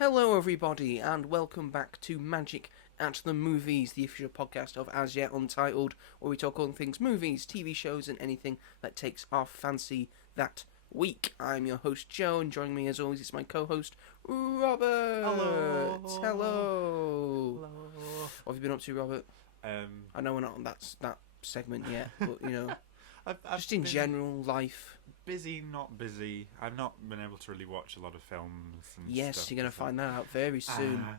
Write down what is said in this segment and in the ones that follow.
Hello, everybody, and welcome back to Magic at the Movies, the official podcast of As Yet Untitled, where we talk all things movies, TV shows, and anything that takes our fancy that week. I'm your host, Joe, and joining me as always is my co-host, Robert. Hello. Hello. Hello. What have you been up to, Robert? I know we're not on that segment yet, but I've just in been general life. busy, not busy. I've not been able to really watch a lot of films. And Yes, stuff, you're gonna find that out very soon. Uh,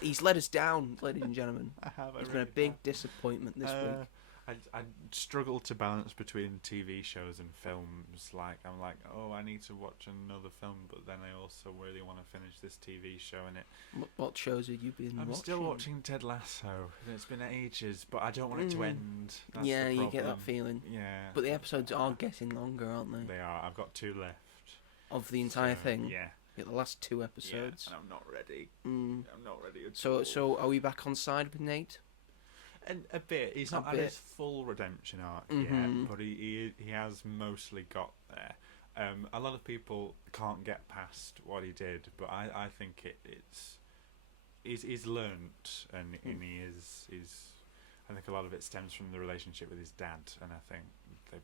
He's let us down, ladies and gentlemen. I have. It's been a big disappointment this week. I struggle to balance between TV shows and films. I'm like, oh, I need to watch another film, but then I also really want to finish this TV show. And What shows have you been watching? I'm still watching Ted Lasso. It's been ages, but I don't want it to end. That's yeah, the you get that problem. feeling. Yeah. But the episodes are getting longer, aren't they? They are. I've got 2 left. Of the entire thing? Yeah. You get the last 2 episodes. Yeah, and I'm not ready. Mm. I'm not ready at So, all. so are we back on side with Nate? And a bit. He's not had his full redemption arc yet, but he has mostly got there. A lot of people can't get past what he did, but I think he's learnt, and he's I think a lot of it stems from the relationship with his dad, and I think had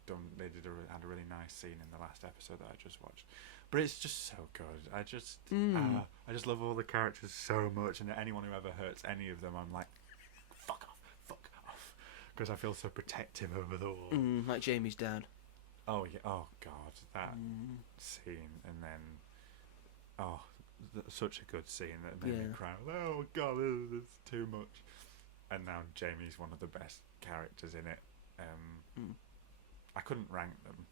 a really nice scene in the last episode that I just watched. But it's just so good. I just love all the characters so much, and anyone who ever hurts any of them, I'm like, fuck off, because I feel so protective over them all. Like Jamie's dad. Oh yeah. Oh god, that scene, and then such a good scene that made me cry. Oh god, it's too much. And now Jamie's one of the best characters in it. I couldn't rank them.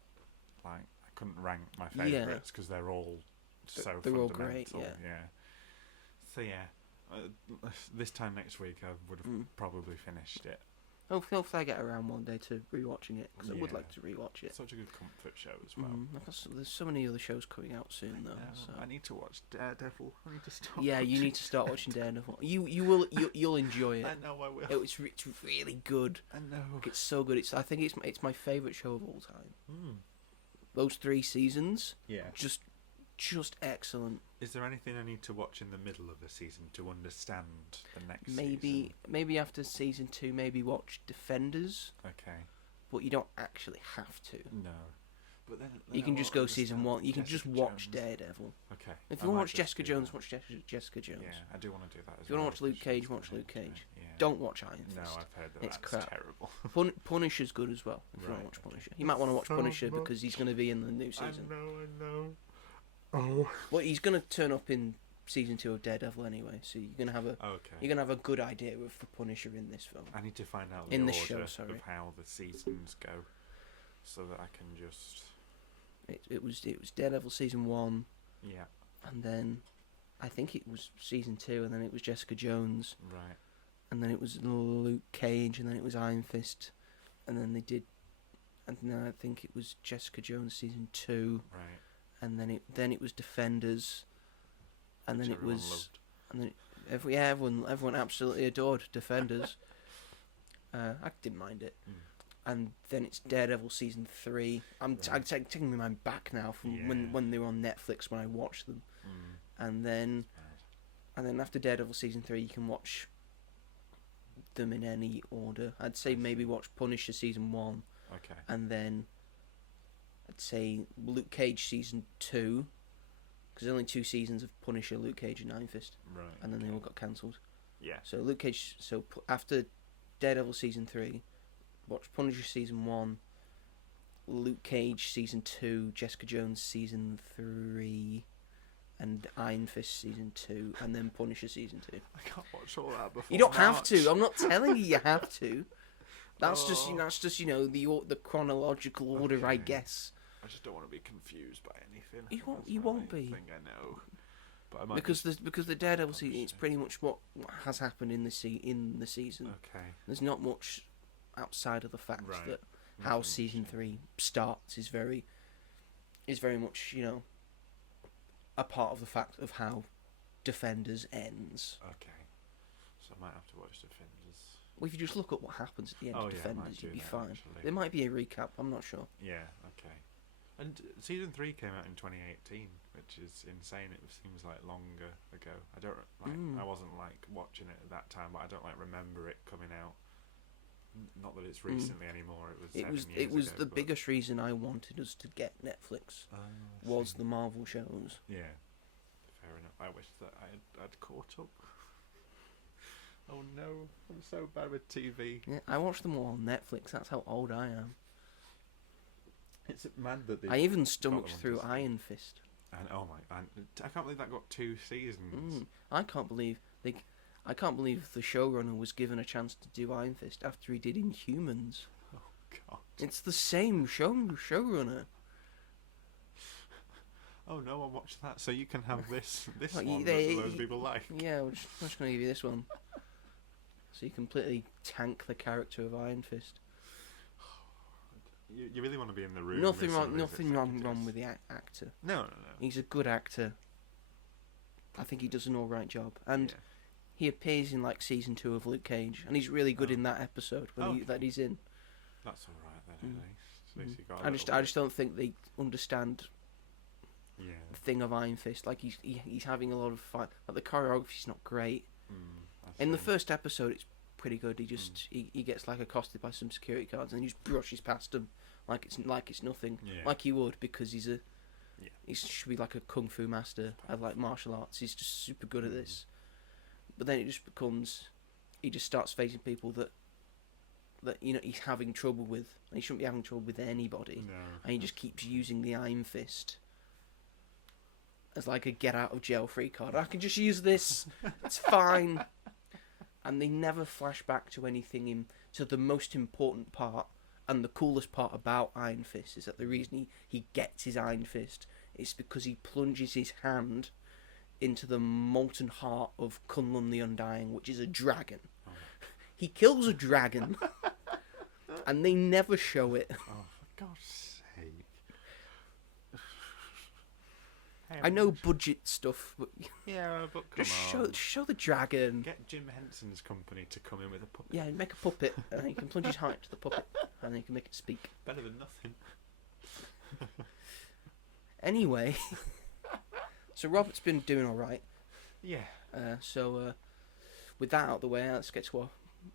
I couldn't rank my favourites because they're all so they're fundamental. all great. Yeah. So this time next week I would have probably finished it. Hopefully I get around one day to rewatching it, because I would like to rewatch it. Such a good comfort show as well. There's so many other shows coming out soon though. So. I need to watch Daredevil. I need to start. Yeah, you need to start watching Daredevil. You'll enjoy it. I know I will. It's really good. I know. It's so good. I think it's my favourite show of all time. Those 3 seasons. Yeah. Just excellent. Is there anything I need to watch in the middle of a season to understand the next season? Maybe after season 2, maybe watch Defenders. Okay. But you don't actually have to. No. But then you can just go season 1. You can just watch Daredevil. Okay. If you want to watch Jessica Jones, watch Jessica Jones. Yeah, I do want to do that as well. If you want to watch Luke Cage, watch Luke Cage. Yeah. Don't watch Iron Fist. No, I've heard that it's that's crap. terrible. Punisher's good as well, if you want to watch Punisher. You might want to watch Punisher because he's going to be in the new season. I know. Oh. Well, he's going to turn up in season 2 of Daredevil anyway, so you're going to have a good idea of the Punisher in this film. I need to find out in the the order show, of how the seasons go, so that I can just. It was Daredevil season 1. Yeah. And then I think it was season 2, and then it was Jessica Jones. Right. And then it was Luke Cage, and then it was Iron Fist, and then then I think it was Jessica Jones season 2. Right. And then it was Defenders, and Which then it everyone was, loved. and then everyone absolutely adored Defenders. I didn't mind it. And then it's Daredevil season 3. I'm taking my mind back now from when they were on Netflix when I watched them, and then after Daredevil season 3 you can watch them in any order. I'd say maybe watch Punisher season 1. Okay. And then I'd say Luke Cage season 2, because there's only 2 seasons of Punisher, Luke Cage, and Iron Fist. Right. And then they all got cancelled. Yeah. So Luke Cage. So after Daredevil season 3, watch Punisher season 1, Luke Cage season 2, Jessica Jones season 3, and Iron Fist season 2, and then Punisher season 2. I can't watch all that before. You don't have March. to. I'm not telling you have to. That's just the chronological order, I guess. I just don't want to be confused by anything. You won't be. Thing I know. But I might Because the Daredevil season, it's pretty much what has happened in the season. Okay. There's not much outside of the fact Right. that how season 3 starts is very much a part of the fact of how Defenders ends. Okay. So I might have to watch Defenders. Well, if you just look at what happens at the end of Defenders, you'd be fine. Actually. There might be a recap. I'm not sure. Yeah. Okay. And season 3 came out in 2018, which is insane. It seems like longer ago. I don't I wasn't like watching it at that time, but I don't like remember it coming out. Not that it's recently anymore. It was. It was ago, the biggest reason I wanted us to get Netflix. Was the Marvel shows. Yeah, fair enough. I wish that I'd caught up. Oh no, I'm so bad with TV. Yeah, I watched them all on Netflix. That's how old I am. It's mad that I even stomached through Iron Fist. And oh my! I can't believe that got 2 seasons. I can't believe the showrunner was given a chance to do Iron Fist after he did Inhumans. Oh god! It's the same showrunner. Oh no! I'll watch that. So you can have this Like, one that those people like. Yeah, I'm just going to give you this one. So you completely tank the character of Iron Fist. You really want to be in the room. Nothing wrong with the actor. No. He's a good actor. I think he does an all right job, and he appears in like season 2 of Luke Cage, and he's really good in that episode that he's in. That's all right then. At least you got. I just don't think they understand. The thing of Iron Fist, like he's having a lot of fun. Like the choreography's not great. In the first episode, it's pretty good. He just he gets like accosted by some security guards and he just brushes past them like it's nothing, like he would, because he should be like a kung fu master of like martial arts. He's just super good at this. But then it just becomes, he just starts facing people that he's having trouble with, and he shouldn't be having trouble with anybody. And he just keeps using the Iron Fist as like a get out of jail free card. I can just use this. It's fine. And they never flash back to anything to the most important part and the coolest part about Iron Fist is that the reason he gets his Iron Fist is because he plunges his hand into the molten heart of Kunlun the Undying, which is a dragon. He kills a dragon and they never show it. Oh, for God's sake. I know budget stuff, but but come on. Show the dragon. Get Jim Henson's company to come in with a puppet. Yeah, make a puppet, and then you can plunge his heart into the puppet, and then you can make it speak. Better than nothing. Anyway, so Robert's been doing all right. Yeah. So with that out of the way, let's get to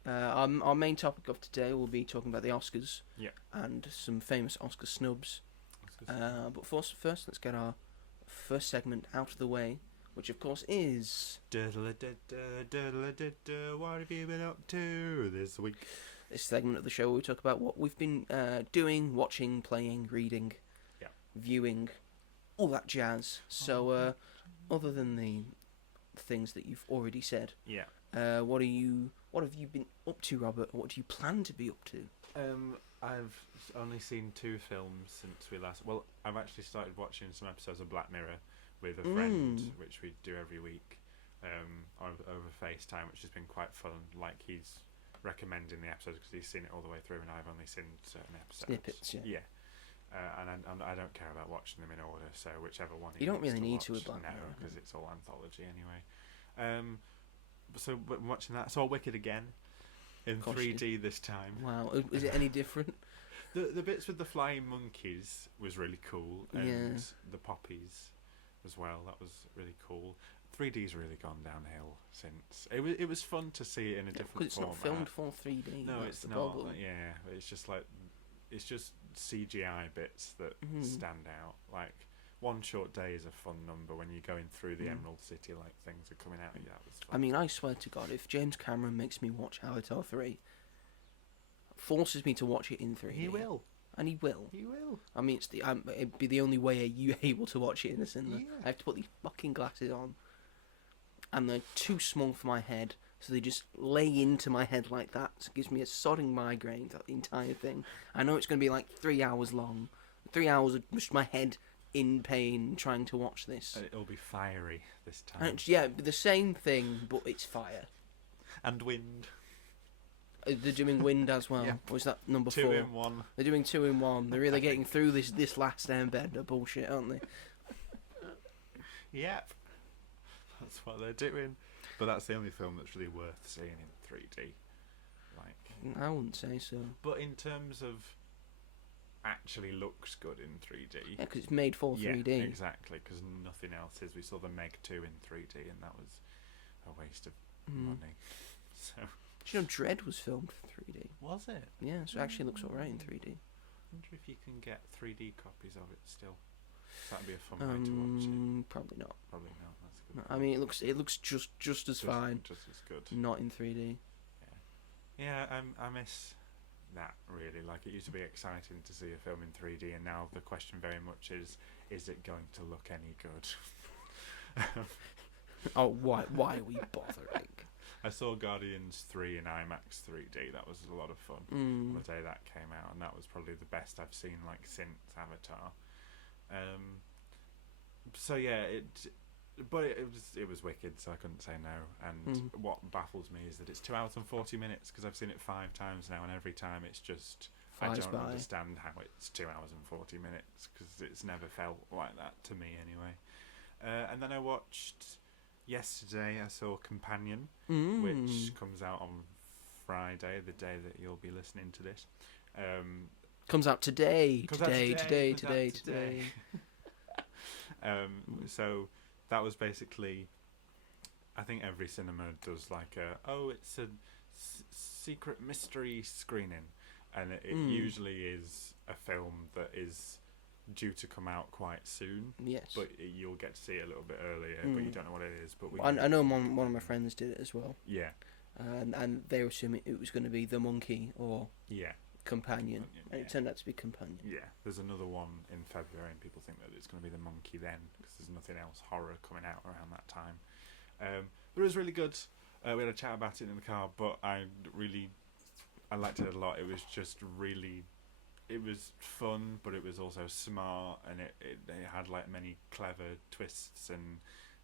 our main topic of today. We'll be talking about the Oscars. Yeah. And some famous Oscar snubs. But first, let's get our first segment out of the way, which of course is what have you been up to this week? This segment of the show where we talk about what we've been doing, watching, playing, reading, viewing, all that jazz. So other than the things that you've already said, what have you been up to, Robert? What do you plan to be up to? I've only seen 2 films since we last. Well, I've actually started watching some episodes of Black Mirror with a friend, which we do every week, over FaceTime, which has been quite fun. Like, he's recommending the episodes because he's seen it all the way through, and I've only seen certain episodes. Snippets, yeah. And I don't care about watching them in order, so whichever one. You don't really need to with Black Mirror, because it's all anthology anyway. So watching that, saw Wicked again. In 3D this time. Wow, is it any different? The bits with the flying monkeys was really cool, and the poppies as well. That was really cool. 3D's really gone downhill since. It was fun to see it in a different format. Because it's not filmed for 3D. No, it's not. Problem. Yeah, it's just CGI bits that stand out. Like, One Short Day is a fun number when you're going through the Emerald City, like things are coming out. Yeah, that was fun. I mean, I swear to God, if James Cameron makes me watch Avatar 3, forces me to watch it in 3D, he will. And he will. He will. I mean, it'd be the only way you're able to watch it in the cinema. Yeah. I have to put these fucking glasses on, and they're too small for my head, so they just lay into my head like that. So it gives me a sodding migraine, that entire thing. I know it's going to be like 3 hours long. 3 hours of just my head in pain trying to watch this. And it'll be fiery this time. And the same thing, but it's fire. And wind. They're doing wind as well. Yeah. Or is that number 4? 2 in 1. They're doing 2 in 1. They're really getting through this last Airbender bullshit, aren't they? Yep. That's what they're doing. But that's the only film that's really worth seeing in 3D. Like, I wouldn't say so. But in terms of actually looks good in 3D. Yeah, because it's made for 3D. Yeah, exactly, because nothing else is. We saw the Meg 2 in 3D, and that was a waste of money. So, do you know Dread was filmed for 3D? was it? Yeah, so it actually looks alright in 3D. I wonder if you can get 3D copies of it still. That'd be a fun way to watch it. Probably not. Probably not. That's a good. I mean, it looks just as fine. Just as good. Not in 3D. Yeah, I miss that really. Like, it used to be exciting to see a film in 3D, and now the question very much is it going to look any good? Oh, why are we bothering? I saw Guardians 3 in IMAX 3D. That was a lot of fun on the day that came out, and that was probably the best I've seen like since Avatar. So yeah, it was wicked, so I couldn't say no. And what baffles me is that it's 2 hours and 40 minutes, because I've seen it 5 times now, and every time it's just I don't understand how it's 2 hours and 40 minutes, because it's never felt like that to me anyway. And then I watched yesterday. I saw Companion, which comes out on Friday, the day that you'll be listening to this. Comes out today. So that was basically, I think every cinema does like it's a secret mystery screening, and it usually is a film that is due to come out quite soon. Yes. But you'll get to see it a little bit earlier, but you don't know what it is. But I know one of my friends did it as well. Yeah. And they were assuming it was going to be The Monkey or Companion. And it turned out to be Companion. Yeah. There's another one in February, and people think that it's going to be The Monkey then, because there's nothing else horror coming out around that time. But it was really good. We had a chat about it in the car, but I liked it a lot. It was just really, it was fun, but it was also smart, and it had like many clever twists and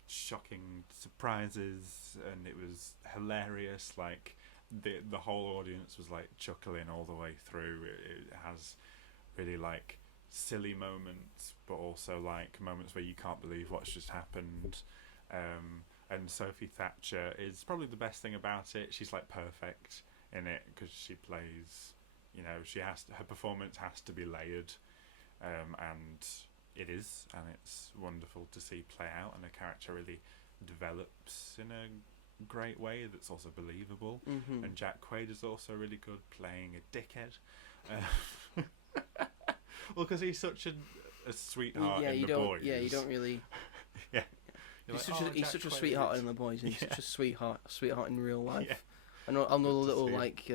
shocking surprises, and it was hilarious. Like the whole audience was like chuckling all the way through. It has really like silly moments, but also like moments where you can't believe what's just happened. And Sophie Thatcher is probably the best thing about it. She's like perfect in it, because she plays, her performance has to be layered, and it is, and it's wonderful to see play out, and the character really develops in a great way that's also believable. And Jack Quaid is also really good playing a dickhead. Well, because he's such a sweetheart in The Boys. Yeah, you don't really... Yeah. He's such a sweetheart in The Boys, and he's such a sweetheart in real life. I know the little like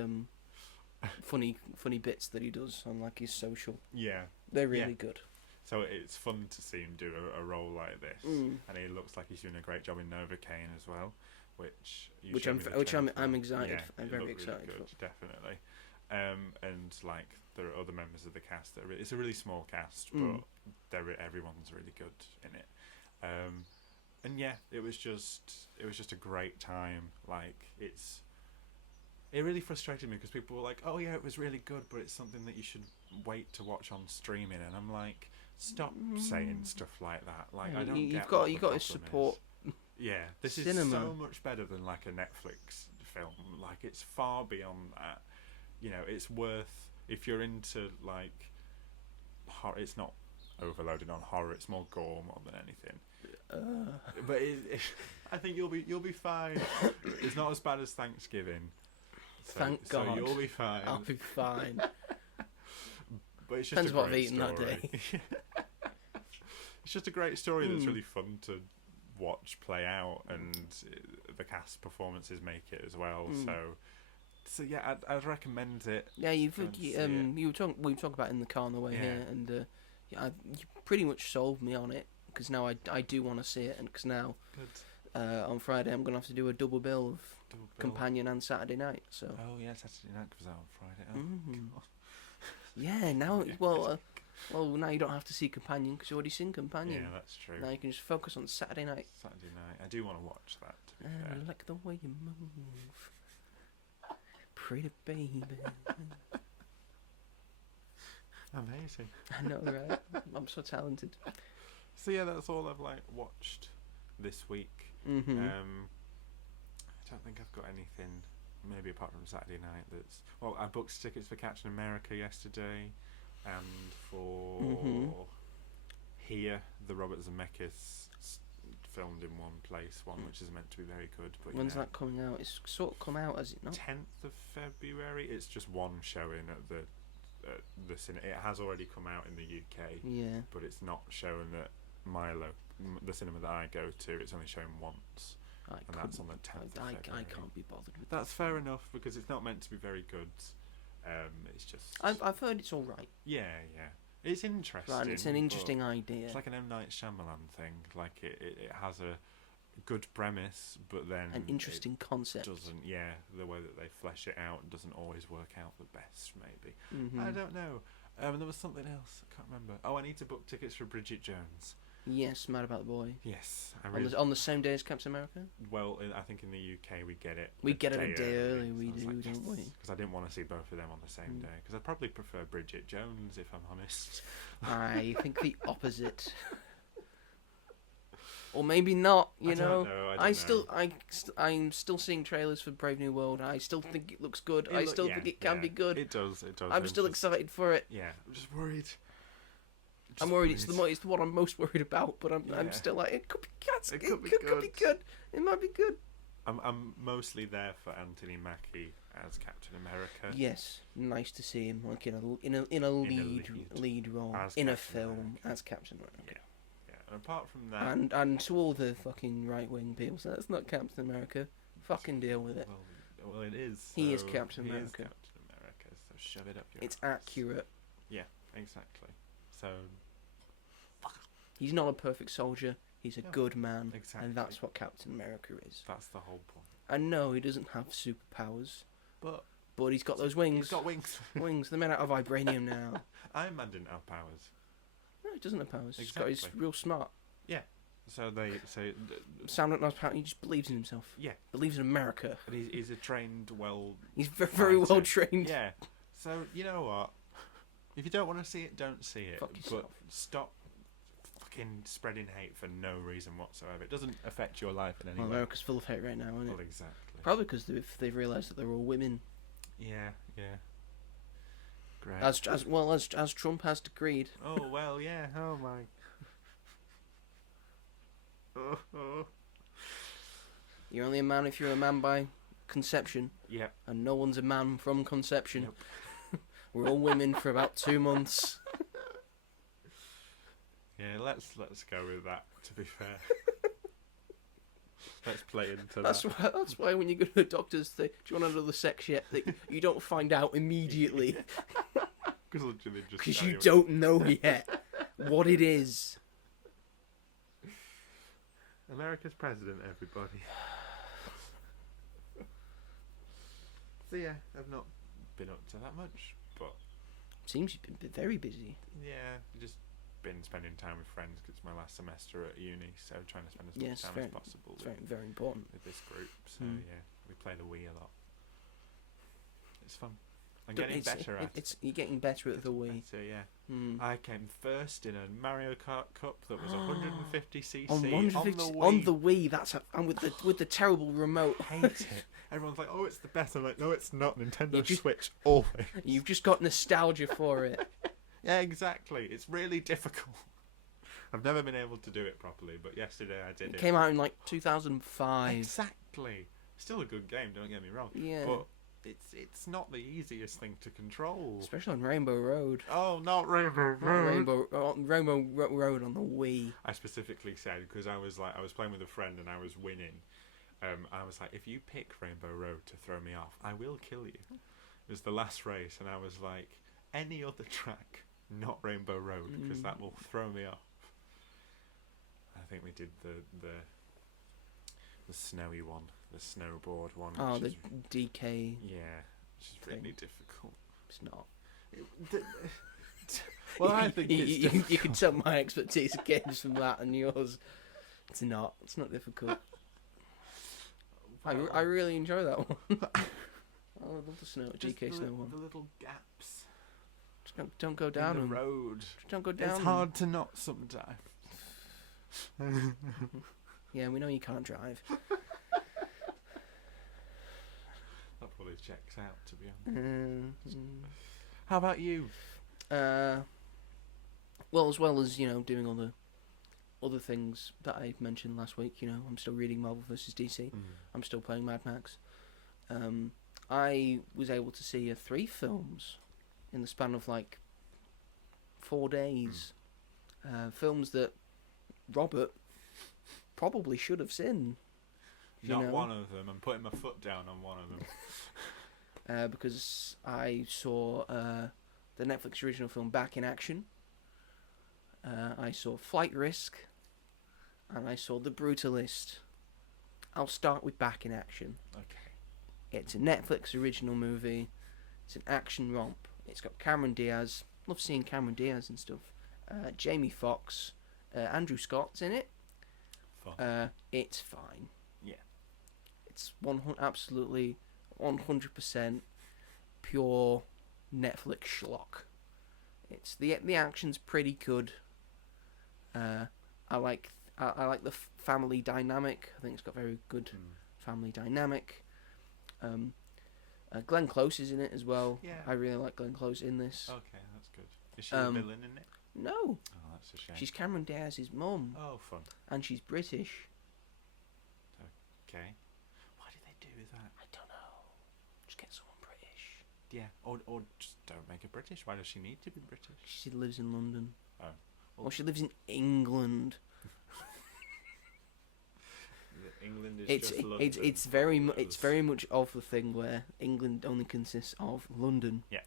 funny bits that he does on like his social. Yeah, they're really good. So it's fun to see him do a role like this, and he looks like he's doing a great job in Novocaine as well, which I'm excited. Yeah, I'm very excited. Really good, definitely. And like there are other members of the cast that it's a really small cast, but everyone's really good in it. And yeah, it was just a great time. Like it really frustrated me, because people were like, "Oh yeah, it was really good, but it's something that you should wait to watch on streaming." And I'm like, "Stop saying stuff like that." Like, I don't get. You got to support. Yeah, this is so much better than like a Netflix film. Like, it's far beyond that. It's worth, if you're into like horror. It's not overloaded on horror. It's more gore more than anything. But I think you'll be fine. It's not as bad as Thanksgiving. Thank God. So you'll be fine. I'll be fine. But it's just depends what I've eaten that day. It's just a great story that's really fun to watch play out, and the cast performances make it as well. So yeah, I'd recommend it. Yeah, we were talking about it in the car on the way here, and you pretty much sold me on it, because now I do want to see it, and because now on Friday I'm gonna have to do a double bill of Companion and Saturday Night. So Saturday Night comes out on Friday. God. Yeah, now now you don't have to see Companion, because you already seen Companion. Yeah, that's true. Now you can just focus on Saturday Night. I do want to watch that. I like the way you move, pretty baby. Amazing. I know, right? I'm so talented. So yeah, that's all I've watched this week. I don't think I've got anything, maybe apart from Saturday Night. I booked tickets for Captain America yesterday. and for Here, the Robert Zemeckis filmed in one place, one which is meant to be very good. But when's that coming out? It's sort of come out, has it not? 10th of February. It's just one showing at the cinema. It has already come out in the UK. Yeah. But it's not shown at the cinema that I go to. It's only shown once. And that's on the 10th of February. I can't be bothered with That's fair enough, because it's not meant to be very good. It's just... I've heard it's alright. Yeah. It's interesting. Right, it's an interesting idea. It's like an M. Night Shyamalan thing. Like, it has a good premise, but then... An interesting concept. Doesn't, the way that they flesh it out doesn't always work out the best, maybe. I don't know. There was something else. I can't remember. Oh, I need to book tickets for Bridget Jones. Yes, Mad About the Boy. Yes. On the same day as Captain America? Well, I think in the UK we get it. We get it a day early, don't we? Because I didn't want to see both of them on the same day. Because I'd probably prefer Bridget Jones, if I'm honest. I think the opposite. Or maybe not, you know. I don't know. I'm still seeing trailers for Brave New World. I still think it looks good. I still think it can be good. It does. I'm still excited for it. Yeah, I'm just worried. I'm worried. It's the one I'm most worried about, but I'm still like, it could be good. It could be good. It might be good. I'm mostly there for Anthony Mackie as Captain America. Yes, nice to see him like in a lead role in a film as Captain America. Yeah. And apart from that, and to all the fucking right wing people, so that's not Captain America. Fucking deal with it. Well, it is. He is Captain America. He is Captain America. So shove it up your. It's ass. accurate. Yeah, exactly. So. He's not a perfect soldier. He's a good man, exactly. And that's what Captain America is. That's the whole point. And no, he doesn't have superpowers, but he's got those wings. He's got wings. Wings. They're made out of vibranium now. Iron Man didn't have powers. No, he doesn't have powers. Exactly. He's real smart. Yeah. So they say. Sam not knows power. He just believes in himself. Yeah. Believes in America. And he's a trained, He's very well trained. Yeah. So you know what? If you don't want to see it, don't see it. Fuck yourself. But stop spreading hate for no reason whatsoever. It doesn't affect your life in any way. America's full of hate right now, isn't it? Well, exactly. Probably because they've realised that they're all women. Yeah. Great. As Trump has decreed. Oh well, yeah. Oh my. Oh. You're only a man if you're a man by conception. Yep. And no one's a man from conception. Yep. We're all women for about 2 months. Yeah, let's go with that. To be fair, let's play into that. That's why when you go to the doctors, do you want another sex yet? You don't find out immediately because you don't know yet what it is. America's president, everybody. So yeah, I've not been up to that much, but seems you've been very busy. Yeah, just been spending time with friends because it's my last semester at uni, so trying to spend as much time as possible. It's very important with this group. So yeah, we play the Wii a lot. It's fun. I'm getting better at it. You're getting better at the Wii. Yeah. I came first in a Mario Kart Cup that was 150cc on the Wii. And with the terrible remote. Hate it. Everyone's like, "Oh, it's the best." I'm like, "No, it's not. Nintendo Switch always." You've just got nostalgia for it. Yeah, exactly. It's really difficult. I've never been able to do it properly, but yesterday I did it. It came out in like 2005. Exactly. Still a good game, don't get me wrong. Yeah. But it's not the easiest thing to control. Especially on Rainbow Road. Oh, not Rainbow Road. Rainbow Road on the Wii. I specifically said, because I was playing with a friend and I was winning. I was like, if you pick Rainbow Road to throw me off, I will kill you. It was the last race, and I was like, any other track, not Rainbow Road, because that will throw me off. I think we did the snowy one, the snowboard one. Oh, the DK. Yeah, which is really difficult. It's not. Well, I think you can tell my expectations from that and yours. It's not. It's not difficult. I really enjoy that one. I love the DK snow one. The little gaps. Just don't go down the road. Just don't go down. It's hard to not sometimes. Yeah, we know you can't drive. That probably checks out, to be honest. How about you? Well, as well as doing all the other things that I mentioned last week. I'm still reading Marvel vs. DC. I'm still playing Mad Max. I was able to see 3 films in the span of like 4 days. Films that Robert probably should have seen. Not one of them. I'm putting my foot down on one of them. Because I saw the Netflix original film Back in Action. I saw Flight Risk. And I saw The Brutalist. I'll start with Back in Action. Okay. It's a Netflix original movie. It's an action romp. It's got Cameron Diaz. Love seeing Cameron Diaz and stuff. Jamie Foxx. Andrew Scott's in it. Fun. It's fine. Yeah. It's absolutely 100% pure Netflix schlock. It's the action's pretty good. I like the family dynamic. I think it's got very good family dynamic. Glenn Close is in it as well. Yeah. I really like Glenn Close in this. Okay, that's good. Is she a villain in it? No. Oh, that's a shame. She's Cameron Diaz's mum. Oh, fun. And she's British. Okay. Why did they do that? I don't know. Just get someone British. Yeah, or just don't make her British. Why does she need to be British? She lives in London. Oh. Well, she lives in England. England is just London. It's very much of the thing where England only consists of London. Yeah.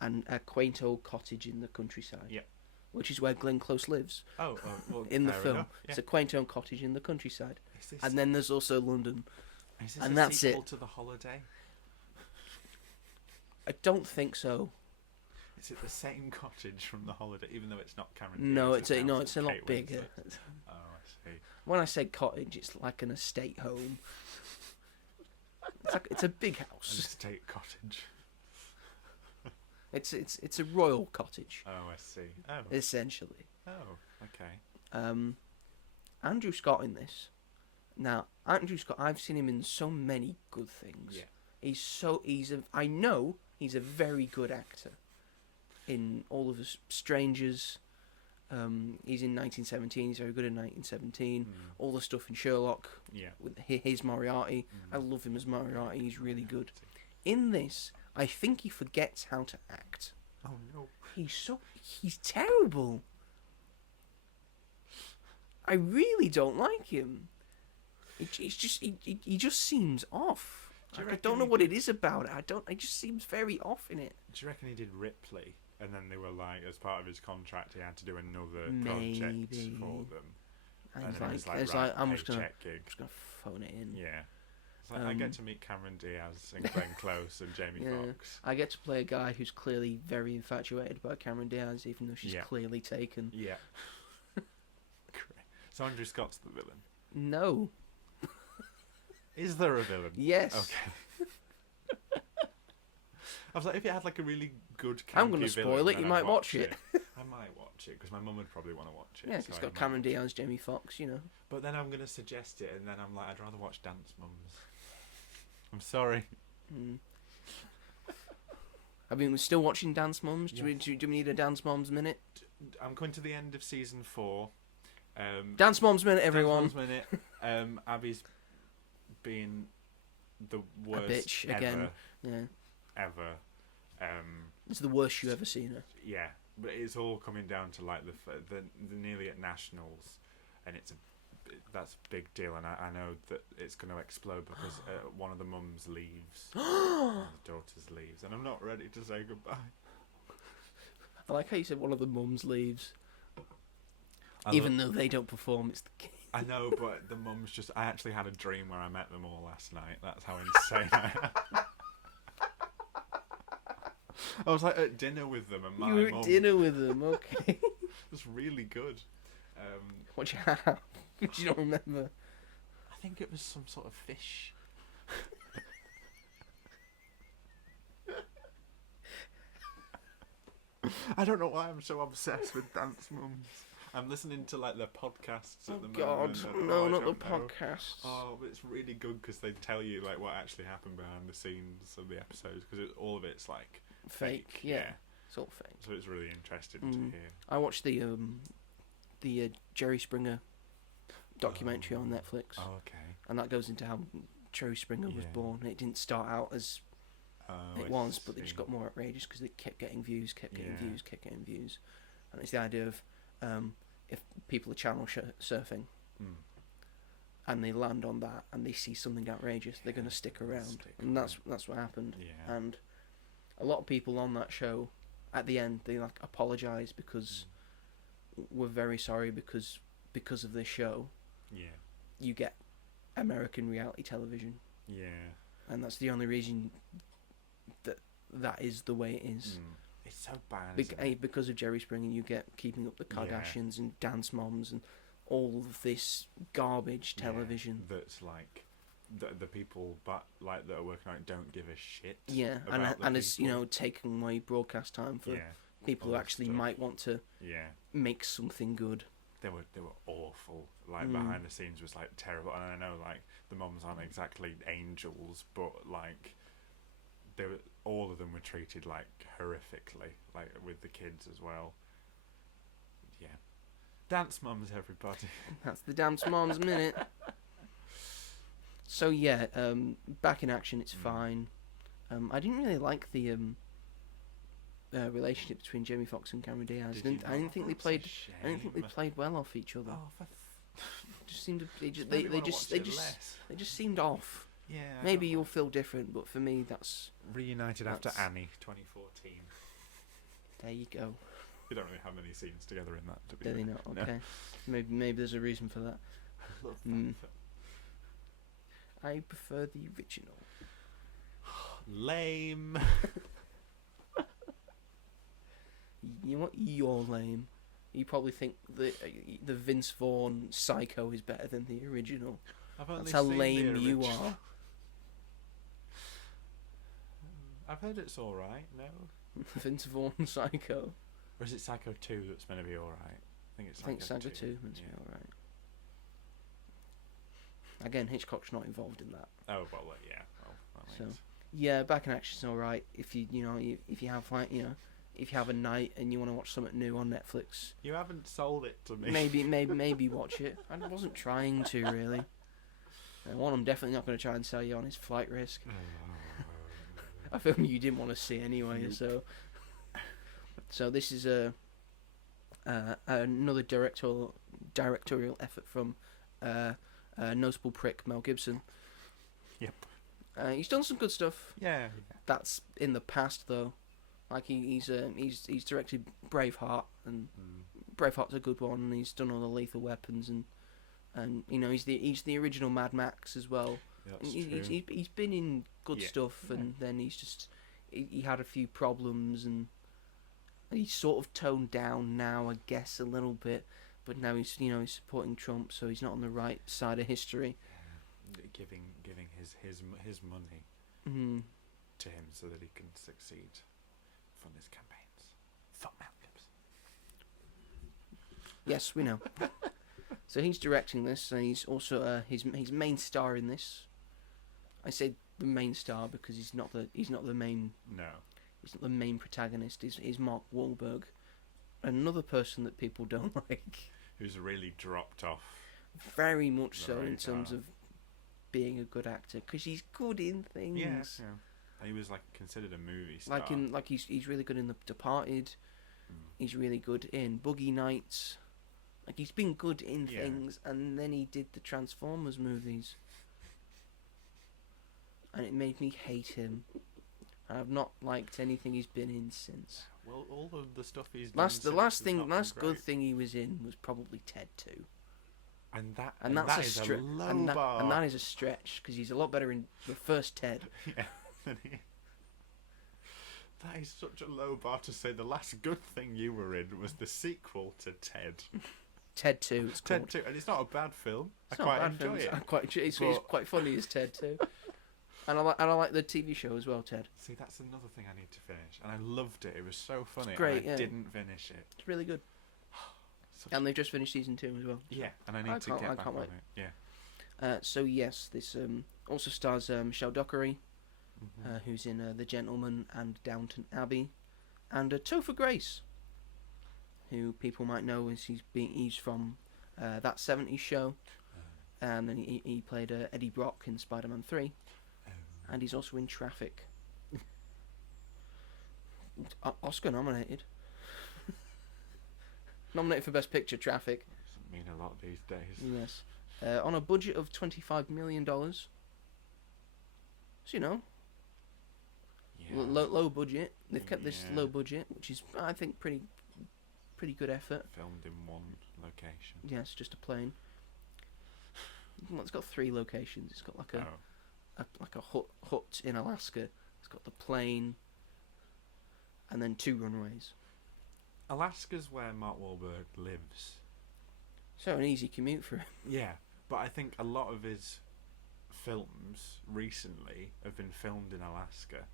And a quaint old cottage in the countryside. Yeah. Which is where Glenn Close lives. Oh, well, in the fair film. enough, yeah. It's a quaint old cottage in the countryside. This, and then there's also London. is this and a that's sequel it. to The Holiday? I don't think so. Is it the same cottage from The Holiday, even though it's not Cameron No, Diaz's house, it's a lot Kate bigger. Winslet? Oh, I see. When I say cottage, it's like an estate home. It's a big An house. estate cottage. It's a royal cottage. Oh, I see. Oh. Essentially. Oh, okay. Andrew Scott in this. Now, Andrew Scott, I've seen him in so many good things. Yeah. I know he's a very good actor. In all of his Strangers, he's in 1917. He's very good in 1917. All the stuff in Sherlock. Yeah. With his Moriarty. I love him as Moriarty. He's really good. In this, I think he forgets how to act. Oh no. He's terrible. I really don't like him. He just seems off. I don't know what it is about it. It just seems very off in it. Do you reckon he did Ripley, and then they were like, as part of his contract, he had to do another Maybe. project for them? And then he's it was like, I'm just gonna gig. phone it in. Yeah. It's like, I get to meet Cameron Diaz and Glenn Close and Jamie Foxx. I get to play a guy who's clearly very infatuated by Cameron Diaz, even though she's clearly taken. Yeah. So Andrew Scott's the villain? No. Is there a villain? Yes. Okay. I was like, if it had like a really good campy I'm going to spoil it, you might watch it. I might watch it, because my mum would probably want to watch it. Yeah, it's got Cameron Diaz, Jamie Foxx, But then I'm going to suggest it, and then I'm like, I'd rather watch Dance Mums. I'm sorry. I mean, we're still watching Dance Moms. Yes. Do we need a Dance Moms minute? I'm coming to the end of season 4. Dance Moms minute, everyone. Dance Moms minute. Abby's being the worst a bitch ever, again. Yeah. Ever. It's the worst you ever seen her. Yeah, but it's all coming down to like the nearly at nationals, and that's a big deal, and I know that it's going to explode because one of the mums leaves, one of the daughters leaves, and I'm not ready to say goodbye. I like how you said one of the mums leaves. Even though they don't perform, it's the kid. I know, but the mums just... I actually had a dream where I met them all last night. That's how insane I am. I was like at dinner with them, and my mum... You were at dinner with them, okay. It was really good. What you have? You don't remember? I think it was some sort of fish. I don't know why I'm so obsessed with Dance Mums. I'm listening to like the podcasts at the moment. Oh God, no, not the podcasts. Oh, but it's really good because they tell you like what actually happened behind the scenes of the episodes, because all of it's like fake. Yeah. It's all fake. So it's really interesting to hear. I watched the Jerry Springer documentary on Netflix. Oh, okay. And that goes into how Jerry Springer was born. It didn't start out as it was, but they just got more outrageous because they kept getting views, kept getting views. And it's the idea of if people are channel surfing and they land on that and they see something outrageous, they're going to stick around. And that's what happened. Yeah. And a lot of people on that show, at the end, they like apologise because we're very sorry because of this show. Yeah. You get American reality television. Yeah. And that's the only reason that is the way it is. It's so bad. Because of Jerry Springer, you get Keeping Up the Kardashians and Dance Moms and all of this garbage television. That's like the people, but like that are working on it don't give a shit. Yeah, and it's taking away broadcast time for people who actually might want to make something good. They were awful. Like behind the scenes was like terrible, and I know like the moms aren't exactly angels, but like all of them were treated like horrifically, like with the kids as well. Yeah, Dance Moms, everybody. That's the Dance Moms minute. So yeah, back in action, it's fine. I didn't really like the relationship between Jamie Foxx and Cameron Diaz. I didn't think they played. I didn't think they played well off each other. Just seemed to. They just seemed off. Yeah. Maybe you'll feel different, but for me, that's reunited after Annie 2014. There you go. You don't really have many scenes together in that. To be Do they not? Okay. No. Maybe there's a reason for that. I love that film. I prefer the original. Lame. You know what? You're lame. You probably think the Vince Vaughn Psycho is better than the original. That's how lame you are. I've heard it's alright, no? Vince Vaughn Psycho. Or is it Psycho 2 that's meant to be alright? I think it's Psycho 2 meant to be alright. Again, Hitchcock's not involved in that. Oh, well, yeah. Well, yeah, Back in Action's alright. If you have a night and you want to watch something new on Netflix. You haven't sold it to me. Maybe watch it. I wasn't trying to, really. One I'm definitely not going to try and sell you on is Flight Risk. A film you didn't want to see anyway. So this is another directorial effort from notable prick Mel Gibson. Yep. He's done some good stuff. Yeah. That's in the past though. Like he's directed Braveheart, and Braveheart's a good one. And he's done all the Lethal Weapons, and he's the original Mad Max as well. That's true. He's been in good stuff, and then he had a few problems, and he's sort of toned down now, I guess, a little bit. But now he's supporting Trump, so he's not on the right side of history. Giving his money to him so that he can succeed from his campaigns. Fuck Mel Gibson. Yes, we know. So he's directing this, and he's also his main star in this. I say the main star because he's not the main. No. He's not the main protagonist. He's Mark Wahlberg, another person that people don't like. Who's really dropped off. Very much so in terms of being a good actor, because he's good in things. Yeah. He was considered a movie star. He's really good in The Departed. He's really good in Boogie Nights. He's been good in things, and then he did the Transformers movies, and it made me hate him. I've not liked anything he's been in since. Well, all of the stuff he's done. The last good thing he was in was probably Ted 2. And that is a low bar. And that is a stretch, because he's a lot better in the first Ted. Yeah. That is such a low bar to say the last good thing you were in was the sequel to Ted. Ted 2, it's called. Ted 2, and it's not a bad film. It's I quite enjoy it. It's quite funny as Ted 2. And I like the TV show as well, Ted. See, that's another thing I need to finish. And I loved it. It was so funny. It's great, and I didn't finish it. It's really good. And they've just finished season 2 as well. Yeah, and I need to get back on it. Yeah. So yes, this also stars Michelle Dockery, who's in The Gentleman and Downton Abbey. and Topher Grace, who people might know as he's from That 70s Show, and then he played Eddie Brock in Spider-Man 3, and he's also in Traffic. Oscar nominated. Nominated for Best Picture, Traffic. Doesn't mean a lot these days. Yes. On a budget of $25 million. So, you know, Yeah. low budget. They've kept this low budget, which is, I think, pretty good effort. Filmed in one location. Yes, just a plane. Well, it's got 3 locations. It's got like a hut in Alaska. It's got the plane, and then 2 runways. Alaska's where Mark Wahlberg lives. So an easy commute for him. Yeah, but I think a lot of his films recently have been filmed in Alaska.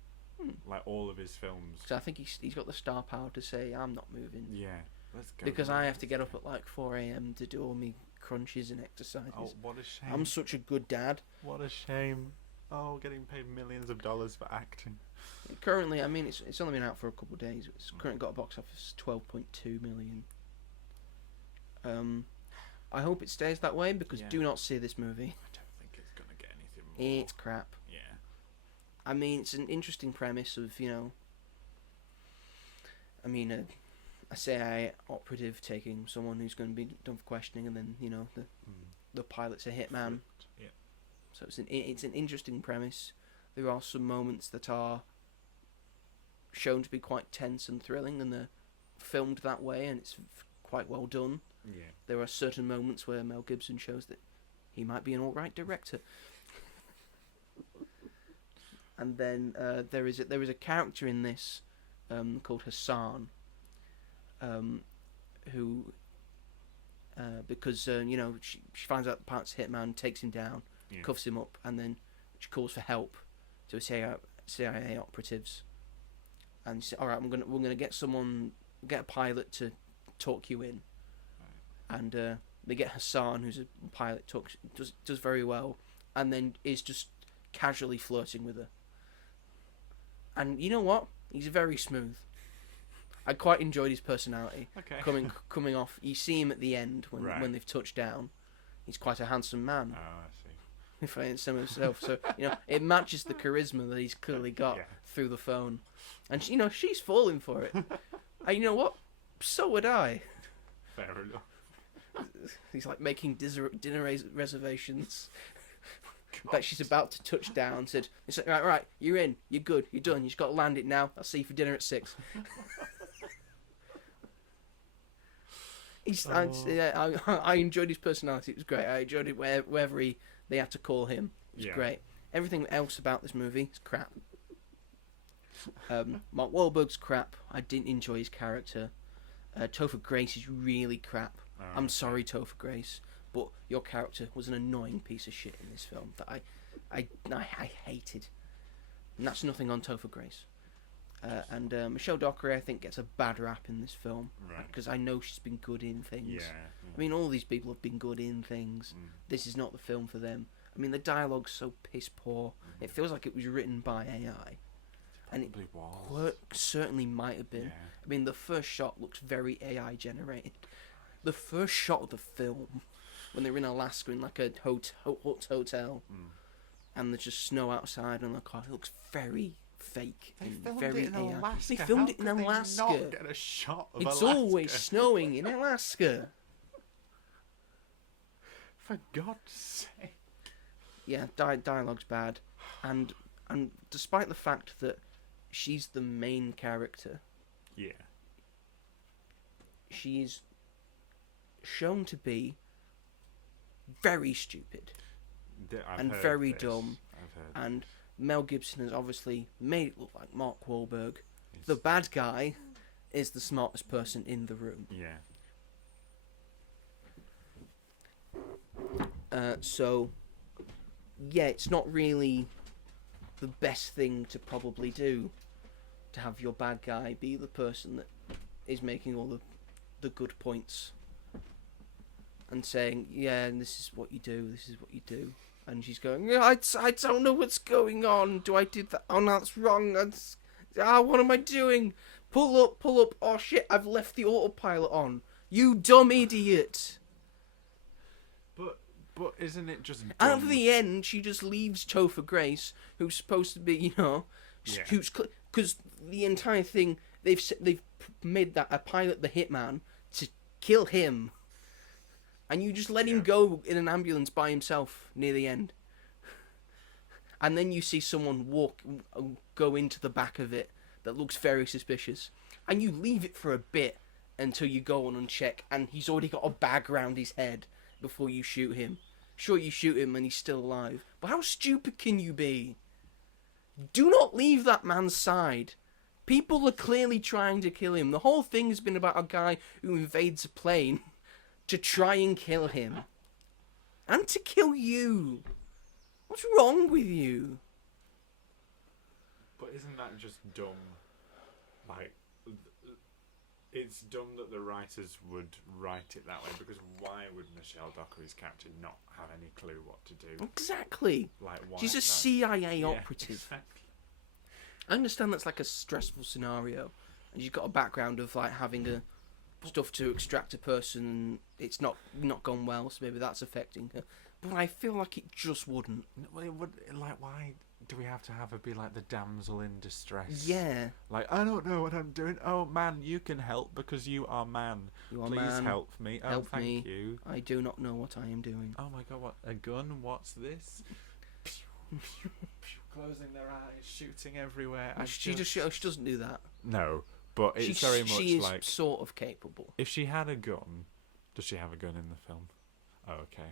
Like all of his films. So I think he's got the star power to say, I'm not moving. Yeah, let's go. Because I have to get up at like 4 a.m. to do all my crunches and exercises. Oh, what a shame. I'm such a good dad. What a shame. Oh, getting paid millions of dollars for acting. Currently, I mean, it's only been out for a couple of days. It's currently got a box office 12.2 million. I hope it stays that way because do not see this movie. I don't think it's gonna get anything more. It's crap. Yeah. I mean, it's an interesting premise of, you know, I mean, a CIA operative taking someone who's going to be done for questioning, and then, you know, the pilot's a hitman. Yeah. So it's an interesting premise. There are some moments that are shown to be quite tense and thrilling, and they're filmed that way, and it's quite well done. Yeah. There are certain moments where Mel Gibson shows that he might be an alright director. And then there is a character in this called Hassan, who because you know, she finds out the pilot's hitman, takes him down, cuffs him up, and then she calls for help to CIA operatives, and she said, "All right, we're gonna get a pilot to talk you in," and they get Hassan, who's a pilot, does very well, and then is just casually flirting with her. And you know what? He's very smooth. I quite enjoyed his personality. Okay. Coming off. You see him at the end when they've touched down. He's quite a handsome man. Oh, I see. If I ain't some himself, so you know it matches the charisma that he's clearly got through the phone, and you know she's falling for it. And you know what? So would I. Fair enough. He's like making dinner reservations. But she's about to touch down. Said, "It's like, right, you're in, you're good, you're done. You just got to land it now. I'll see you for dinner at 6." I enjoyed his personality. It was great. I enjoyed it wherever they had to call him. It was great. Everything else about this movie is crap. Mark Wahlberg's crap. I didn't enjoy his character. Topher Grace is really crap. I'm sorry, Topher Grace, but your character was an annoying piece of shit in this film that I hated. And that's nothing on Topher Grace. And Michelle Dockery, I think, gets a bad rap in this film. Right. Because I know she's been good in things. Yeah. I mean, all these people have been good in things. This is not the film for them. I mean, the dialogue's so piss poor. It feels like it was written by AI. And it certainly might have been. Yeah. I mean, the first shot looks very AI generated. The first shot of the film, when they're in Alaska in like a hotel, and there's just snow outside and the car, it looks very fake and very AI. They filmed it in Alaska. Not get a shot of it's Alaska? Always snowing in Alaska. For God's sake. Yeah, dialogue's bad, and despite the fact that she's the main character, she is shown to be very stupid and very dumb. And Mel Gibson has obviously made it look like Mark Wahlberg. The bad guy is the smartest person in the room. So, yeah, it's not really the best thing to probably do, to have your bad guy be the person that is making all the good points and saying, yeah, and this is what you do, this is what you do. And she's going, yeah, I don't know what's going on. Do I do that? Oh, no, that's wrong. What am I doing? Pull up. Oh shit, I've left the autopilot on. You dumb idiot. But isn't it just dumb? At the end, she just leaves Topher Grace, who's supposed to be, who's because the entire thing they've made that a pilot the hitman to kill him, and you just let him go in an ambulance by himself near the end, and then you see someone go into the back of it that looks very suspicious, and you leave it for a bit until you go on and check, and he's already got a bag around his head before you shoot him. Sure, you shoot him and he's still alive, but how stupid can you be? Do not leave that man's side. People are clearly trying to kill him. The whole thing has been about a guy who invades a plane to try and kill him. And to kill you. What's wrong with you? But isn't that just dumb? Like, it's dumb that the writers would write it that way, because why would Michelle Dockery's character not have any clue what to do? Exactly. Like, why? She's a CIA operative. Exactly. I understand that's like a stressful scenario, and she's got a background of like having stuff to extract a person, and it's not gone well, so maybe that's affecting her. But I feel like it just wouldn't. Well, it would, like, why do we have to have her be like the damsel in distress? Yeah. Like, I don't know what I'm doing. Oh man, you can help because you are man. You are Please man. help me. Help thank me. you. I do not know what I am doing. Oh my god, what a gun? What's this? Closing their eyes, shooting everywhere. She doesn't do that. No, but it's very much she is like sort of capable. if she had a gun, does she have a gun in the film? Oh, okay.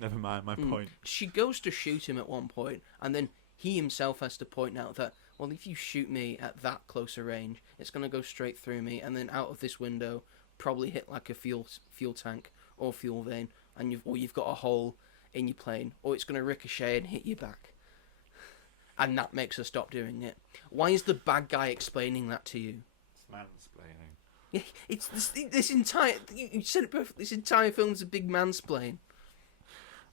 Never mind my point. She goes to shoot him at one point, and then he himself has to point out that, well, if you shoot me at that closer range, it's going to go straight through me, and then out of this window, probably hit like a fuel tank or fuel vein, and you've got a hole in your plane, or it's going to ricochet and hit you back. And that makes her stop doing it. Why is the bad guy explaining that to you? It's mansplaining. Yeah, it's this entire... You said it perfectly. This entire film's a big mansplain.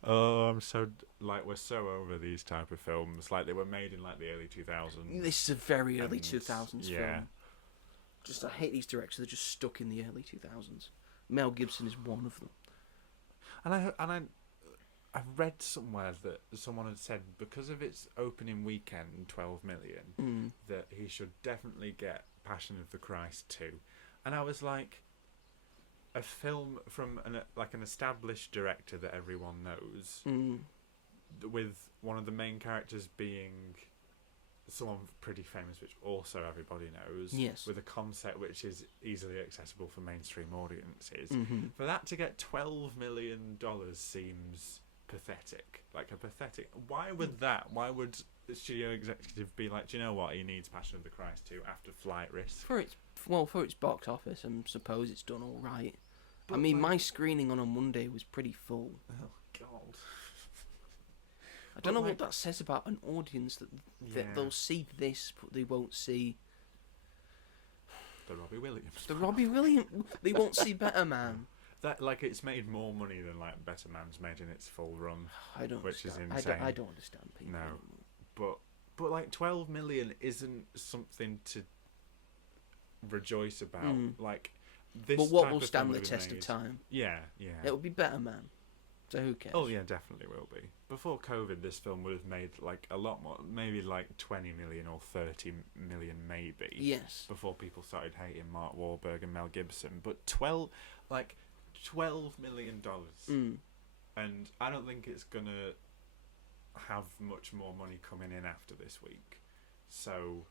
Oh, I'm so... Like, we're so over these type of films. Like, they were made in, like, the early 2000s. This is a very early 2000s yeah. film. I hate these directors. They're just stuck in the early 2000s. Mel Gibson is one of them. And I've read somewhere that someone had said because of its opening weekend, 12 million, that he should definitely get Passion of the Christ 2. And I was like, a film from an established director that everyone knows, with one of the main characters being someone pretty famous, which also everybody knows, yes, with a concept which is easily accessible for mainstream audiences, for that to get $12 million seems pathetic. Like a pathetic. Why would that? Why would the studio executive be like, do you know what? He needs Passion of the Christ 2 after Flight Risk. For its box office, I suppose it's done all right. But I mean, my screening on a Monday was pretty full. Oh God. I don't know what that says about an audience that they'll see this, but they won't see the Robbie Williams. They won't see Better Man. That, like, it's made more money than like Better Man's made in its full run. Which is insane. I don't understand people. No, but like 12 million isn't something to rejoice about. Like this. But what will stand the test of time? Yeah. It will be Better Man. So who cares? Oh yeah, definitely will be. Before COVID, this film would have made like a lot more, maybe like 20 million or 30 million, maybe. Yes. Before people started hating Mark Wahlberg and Mel Gibson, but $12 million, and I don't think it's gonna have much more money coming in after this week. So,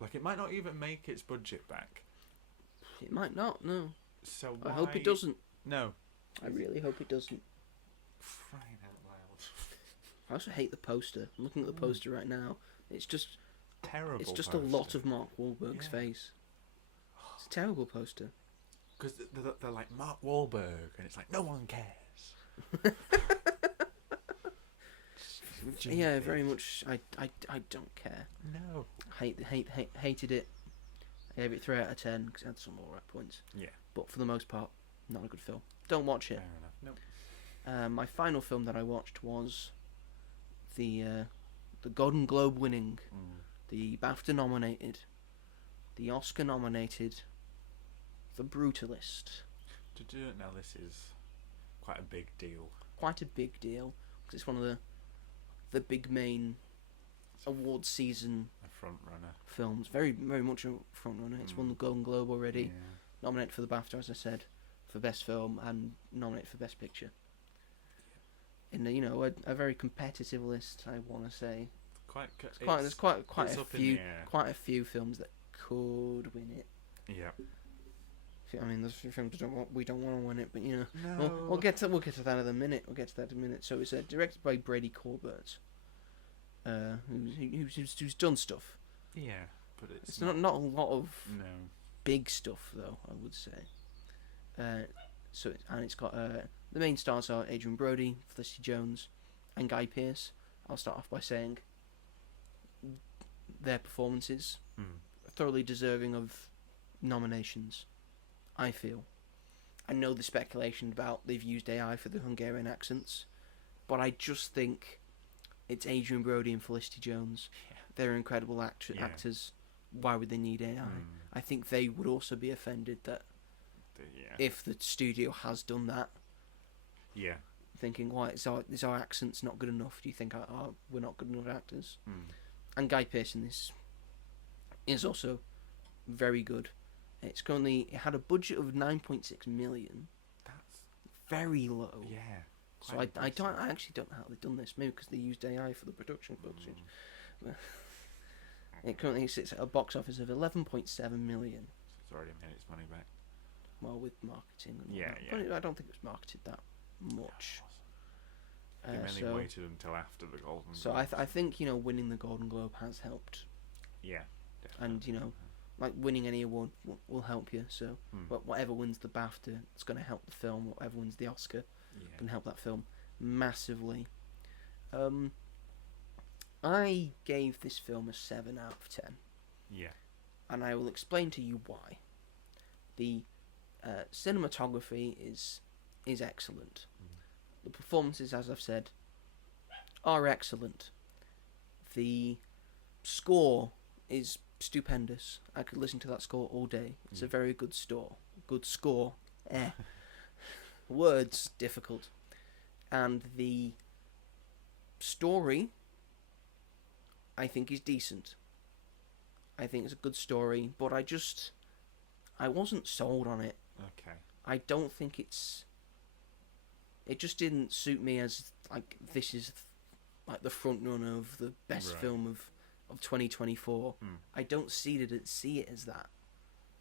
like, it might not even make its budget back. It might not. No. So I hope it doesn't. No. I really hope it doesn't. Crying out loud. I also hate the poster. I'm looking at the poster right now. It's just terrible. It's just poster. a lot of Mark Wahlberg's face. It's a terrible poster. Because they're like Mark Wahlberg, and it's like no one cares. Yeah, very much. I don't care. No. Hated it. I gave it 3 out of 10 because it had some alright points. Yeah. But for the most part, not a good film. Don't watch it. Fair enough. No. My final film that I watched was the Golden Globe winning, the BAFTA nominated, the Oscar nominated, The Brutalist. To do it now, this is quite a big deal. Quite a big deal, because it's one of the big main award season A front runner. films. Very, very much a front runner. It's won the Golden Globe already. Yeah. Nominated for the BAFTA, as I said, for Best Film, and nominated for Best Picture. In a very competitive list, I want to say. There's quite a few films that could win it. Yeah. I mean, there's a few films we don't want to win it, but No. we'll get to that in a minute. So it's directed by Brady Corbett, who's done stuff. Yeah, but it's not a lot of no big stuff though, I would say. It's got the main stars are Adrian Brody, Felicity Jones, and Guy Pearce. I'll start off by saying their performances are thoroughly deserving of nominations. I feel. I know the speculation about they've used AI for the Hungarian accents, but I just think it's Adrian Brody and Felicity Jones. Yeah. They're incredible actors. Why would they need AI? I think they would also be offended that if the studio has done that. Yeah. Thinking, why is our accents not good enough? Do you think we're not good enough actors? And Guy Pearce in this is also very good. It had a budget of 9.6 million. That's very low. Yeah. So I actually don't know how they've done this. Maybe because they used AI for the production budget. It currently sits at a box office of 11.7 million. So it's already made its money back. Well, with marketing and yeah. But I don't think it was marketed that much. They mainly waited until after the Golden Globe. So I think winning the Golden Globe has helped. Yeah. Definitely. And like winning any award will help you. So whatever wins the BAFTA, it's going to help the film. Whatever wins the Oscar, can help that film massively. I gave this film a 7 out of 10. Yeah. And I will explain to you why. The cinematography is excellent. The performances, as I've said, are excellent. The score is stupendous. I could listen to that score all day. It's a very good score. Words difficult. And the story, I think, is decent. I think it's a good story, but I wasn't sold on it. Okay. I don't think it just didn't suit me as like this is like the front runner of the best film of 2024. I don't see it as that.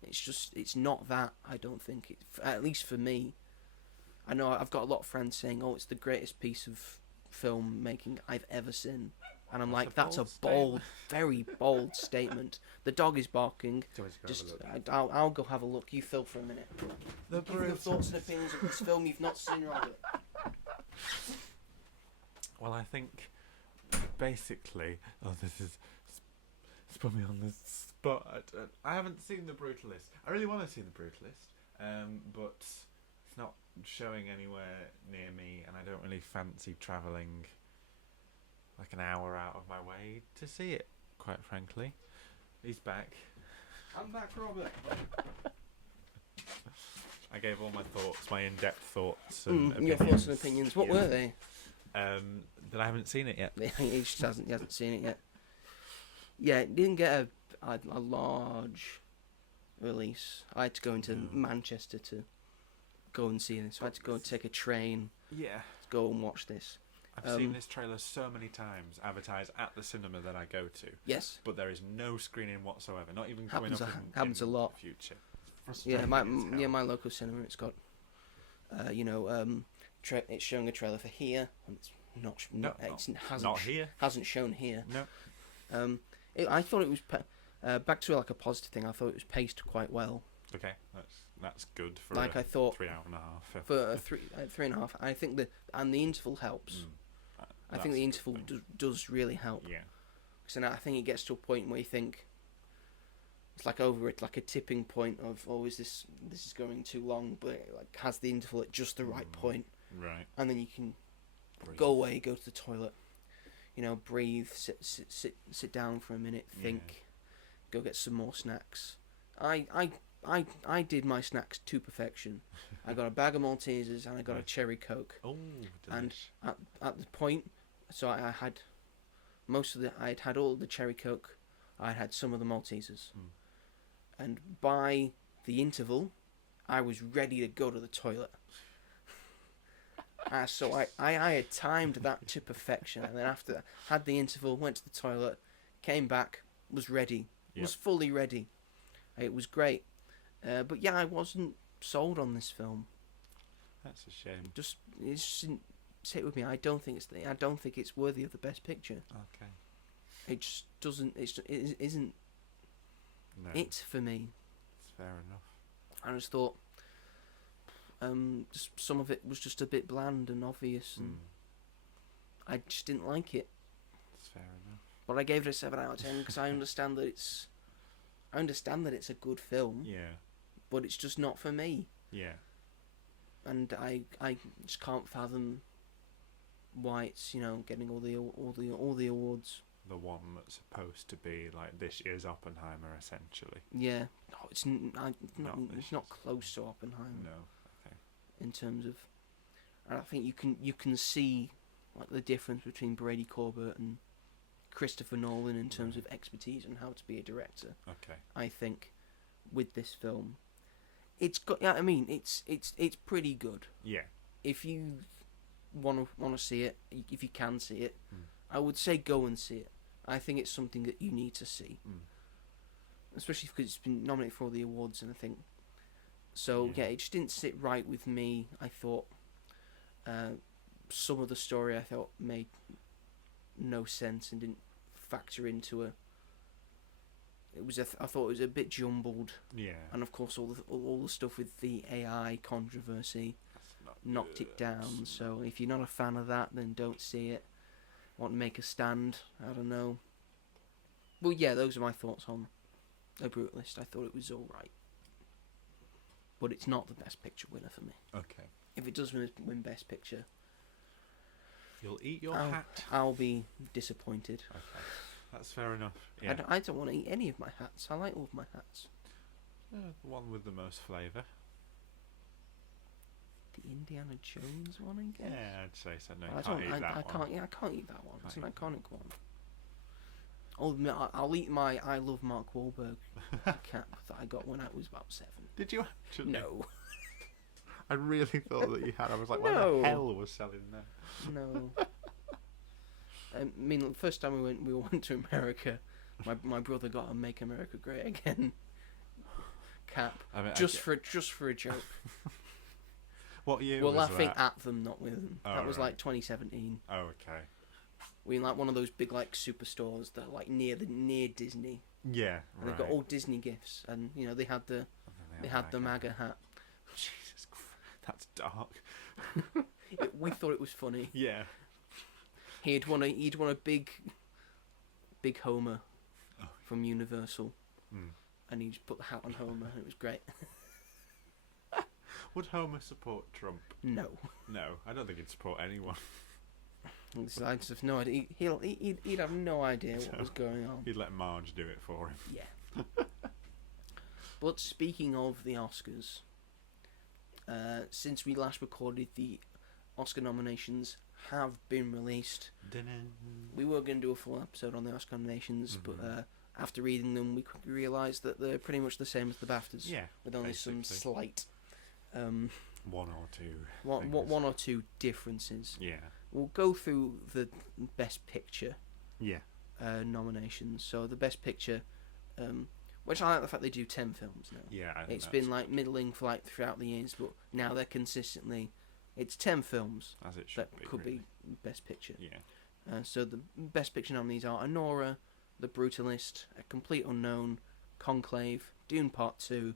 It's not that. I don't think at least for me. I know I've got a lot of friends saying, "Oh, it's the greatest piece of filmmaking I've ever seen," and I'm like, "That's a bold, very bold statement." The dog is barking. I'll go have a look. You fill for a minute. Give your thoughts and opinions of this film you've not seen, Robert. Well, I think basically, this is put me on the spot. I haven't seen The Brutalist. I really want to see The Brutalist, but it's not showing anywhere near me, and I don't really fancy travelling like an hour out of my way to see it, quite frankly. He's back. I'm back, Robert. I gave all my thoughts, my in-depth thoughts and opinions. Your thoughts and opinions. What were they? That I haven't seen it yet. He just hasn't seen it yet. Yeah, it didn't get a large release. I had to go into Manchester to go and see this. So I had to go and take a train. Yeah. To go and watch this. I've seen this trailer so many times advertised at the cinema that I go to. Yes. But there is no screening whatsoever. Not even coming up happens in a lot. The future. Yeah, my local cinema. It's got, it's showing a trailer for here, and it's hasn't shown here. No. I thought it was back to like a positive thing. I thought it was paced quite well. Okay, that's good for I thought 3 hours and a half. For a 3.5, I think the interval helps. I think the interval does really help. Yeah. So now I think it gets to a point where you think it's like over it, like a tipping point of is this is going too long, but it like has the interval at just the right point. Right. And then you can go away, go to the toilet. breathe, sit down for a minute, think, go get some more snacks. I did my snacks to perfection. I got a bag of Maltesers and I got a cherry Coke. Oh, and delish. at the point, so I had I had all the cherry Coke. I had some of the Maltesers, and by the interval, I was ready to go to the toilet. So I had timed that to perfection, and then after had the interval, went to the toilet, came back, was ready, was fully ready. It was great, but yeah, I wasn't sold on this film. That's a shame. It just didn't sit with me. I don't think it's worthy of the Best Picture. Okay. It just doesn't. It isn't. No. It for me. It's fair enough. I just thought, just some of it was just a bit bland and obvious, and I just didn't like it. It's fair enough. But I gave it a 7 out of 10 because I understand that it's a good film. Yeah. But it's just not for me. Yeah. And I just can't fathom why it's getting all the awards. The one that's supposed to be like this is Oppenheimer essentially. Yeah. No, it's not close to Oppenheimer. No. Okay. In terms of, and I think you can see like the difference between Brady Corbett and Christopher Nolan in terms of expertise and how to be a director. Okay. I think with this film, it's got. Yeah, I mean, it's pretty good. Yeah. If you want to see it, if you can see it, I would say go and see it. I think it's something that you need to see, especially because it's been nominated for all the awards and I think. So yeah, it just didn't sit right with me. I thought some of the story I thought made no sense and didn't factor into a. I thought it was a bit jumbled. Yeah. And of course, all the stuff with the AI controversy knocked it down. So if you're not a fan of that, then don't see it. Want to make a stand? I don't know. Well, yeah, those are my thoughts on The Brutalist. I thought it was all right, but it's not the Best Picture winner for me. Okay. If it does win Best Picture, you'll eat your hat. I'll be disappointed. Okay. That's fair enough. Yeah. I don't want to eat any of my hats. I like all of my hats. The one with the most flavour. The Indiana Jones one, I guess. Yeah, I'd say so. No, I can't eat that one. I can't eat that one. It's an iconic one. I'll eat my I Love Mark Wahlberg cap that I got when I was about 7. Did you actually? No. I really thought that you had. I was like, what the hell was selling there? No. I mean, the first time we went to America, my brother got a Make America Great Again cap, just for a joke. What year We're was laughing that? at them, not with them. Oh, that was right. like 2017. Oh, okay. We in like one of those big like superstores that are like near Disney. Yeah, and they've got all Disney gifts, and they had the MAGA hat. Jesus Christ, that's dark. We thought it was funny. Yeah. He'd won a big Homer from Universal, and he just put the hat on Homer, and it was great. Would Homer support Trump? No. No, I don't think he'd support anyone. I just have no idea. He'd have no idea what was going on. He'd let Marge do it for him. Yeah. But speaking of the Oscars, since we last recorded, the Oscar nominations have been released. We were going to do a full episode on the Oscar nominations, but after reading them, we quickly realised that they're pretty much the same as the BAFTAs. Yeah, with only some slight one or two differences. Yeah. We'll go through the Best Picture nominations. So the Best Picture, which I like the fact they do 10 films now. Yeah, it's been like middling for like throughout the years, but now they're consistently. It's 10 films as it should that could be Best Picture. Yeah. So the Best Picture nominees are Anora, The Brutalist, A Complete Unknown, Conclave, Dune Part 2,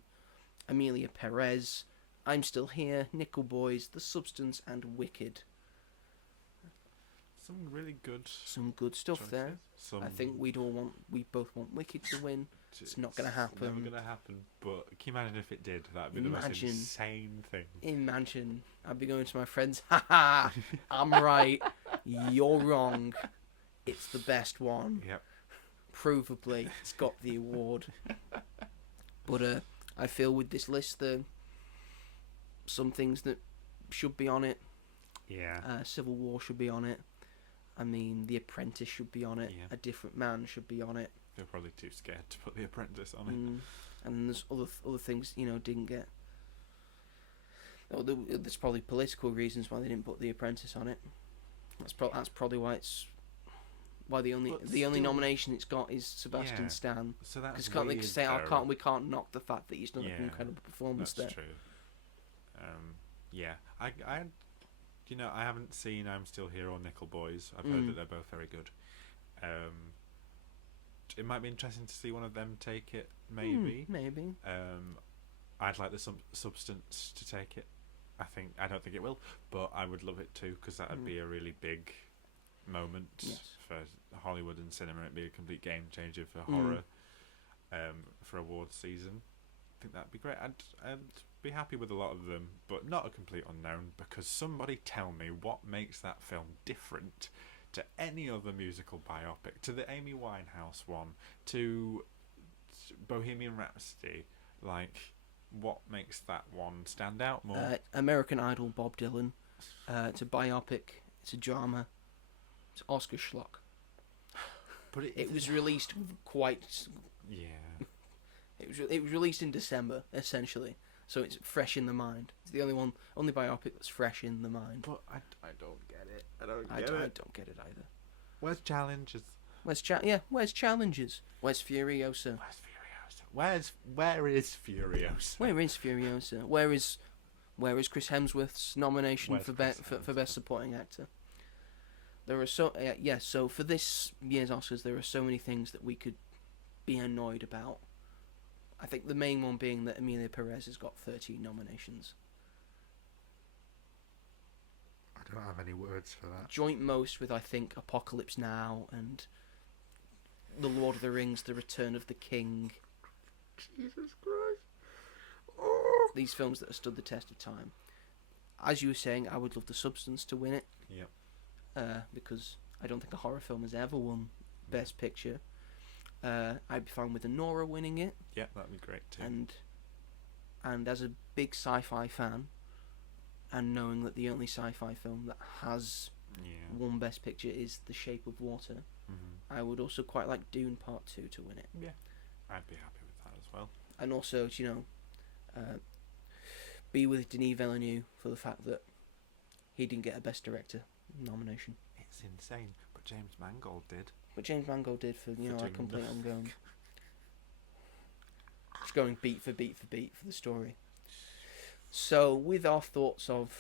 Amelia Perez, I'm Still Here, Nickel Boys, The Substance, and Wicked. Some really good. Some good stuff choices. There. I think we both want Wicked to win. It's not going to happen. It's never going to happen. But can you imagine if it did? That'd be the most insane thing. Imagine I'd be going to my friends. Ha ha! I'm right. You're wrong. it's the best one. Yep. Provably, it's got the award. But I feel with this list, some things that should be on it. Yeah. Civil War should be on it. I mean, The Apprentice should be on it. Yeah. A Different Man should be on it. They're probably too scared to put The Apprentice on it. And there's other things, didn't get. Oh, there's probably political reasons why they didn't put The Apprentice on it. That's probably why the only nomination it's got is Sebastian Stan. So that's because we can't knock the fact that he's done an incredible performance there. That's true. I haven't seen I'm Still Here or Nickel Boys. I've heard that they're both very good. It might be interesting to see one of them take it. Maybe. Maybe. I'd like the Substance to take it. I don't think it will, but I would love it too, because that would be a really big moment for Hollywood and cinema. It'd be a complete game changer for horror, for awards season. I think that'd be great. I'd be happy with a lot of them, but not a complete unknown, because somebody tell me what makes that film different to any other musical biopic, to the Amy Winehouse one, to Bohemian Rhapsody. Like, what makes that one stand out more? American Idol, Bob Dylan. It's a biopic. It's a drama. It's Oscar schlock. But it was released quite. Yeah. It was released in December, essentially, so it's fresh in the mind. It's the only biopic that's fresh in the mind. But I don't get it. I don't get it either. Where's Challenges? Where's Challenges? Where's Furiosa? Where is Furiosa? Where is Furiosa? Where is Chris Hemsworth's nomination for best supporting actor? There are so for this year's Oscars, there are so many things that we could be annoyed about. I think the main one being that Emilia Perez has got 13 nominations. I don't have any words for that. Joint most with, I think, Apocalypse Now and The Lord of the Rings, The Return of the King. Jesus Christ. Oh. These films that have stood the test of time. As you were saying, I would love The Substance to win it. Yep. Because I don't think a horror film has ever won Best Picture. I'd be fine with Nora winning it. Yeah, that'd be great too. And as a big sci-fi fan, and knowing that the only sci-fi film that has won Best Picture is The Shape of Water, I would also quite like Dune Part 2 to win it. Yeah, I'd be happy with that as well. And also, be with Denis Villeneuve for the fact that he didn't get a Best Director nomination. It's insane, but James Mangold did. But James Mangold did for a complete ongoing. It's going beat for beat for beat for the story. So, with our thoughts of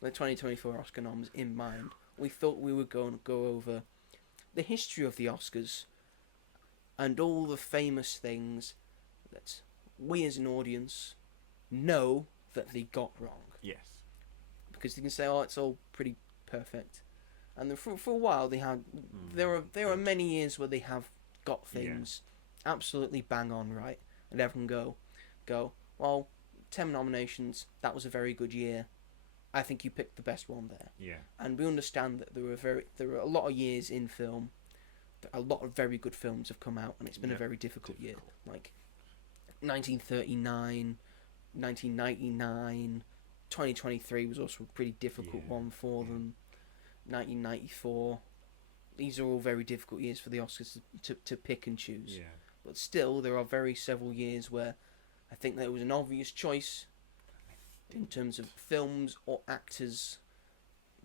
the 2024 Oscar noms in mind, we thought we were going to go over the history of the Oscars and all the famous things that we as an audience know that they got wrong. Yes. Because they can say, it's all pretty perfect. And then for a while they had there are many years where they have got things absolutely bang on right, and everyone go well, 10 nominations, that was a very good year. I think you picked the best one there. Yeah. And we understand that there were a lot of years in film that a lot of very good films have come out, and it's been a very difficult year. Like 1939, 1999, 2023 was also a pretty difficult one for them. 1994. These are all very difficult years for the Oscars to pick and choose. Yeah. But still, there are several years where I think there was an obvious choice in terms of films or actors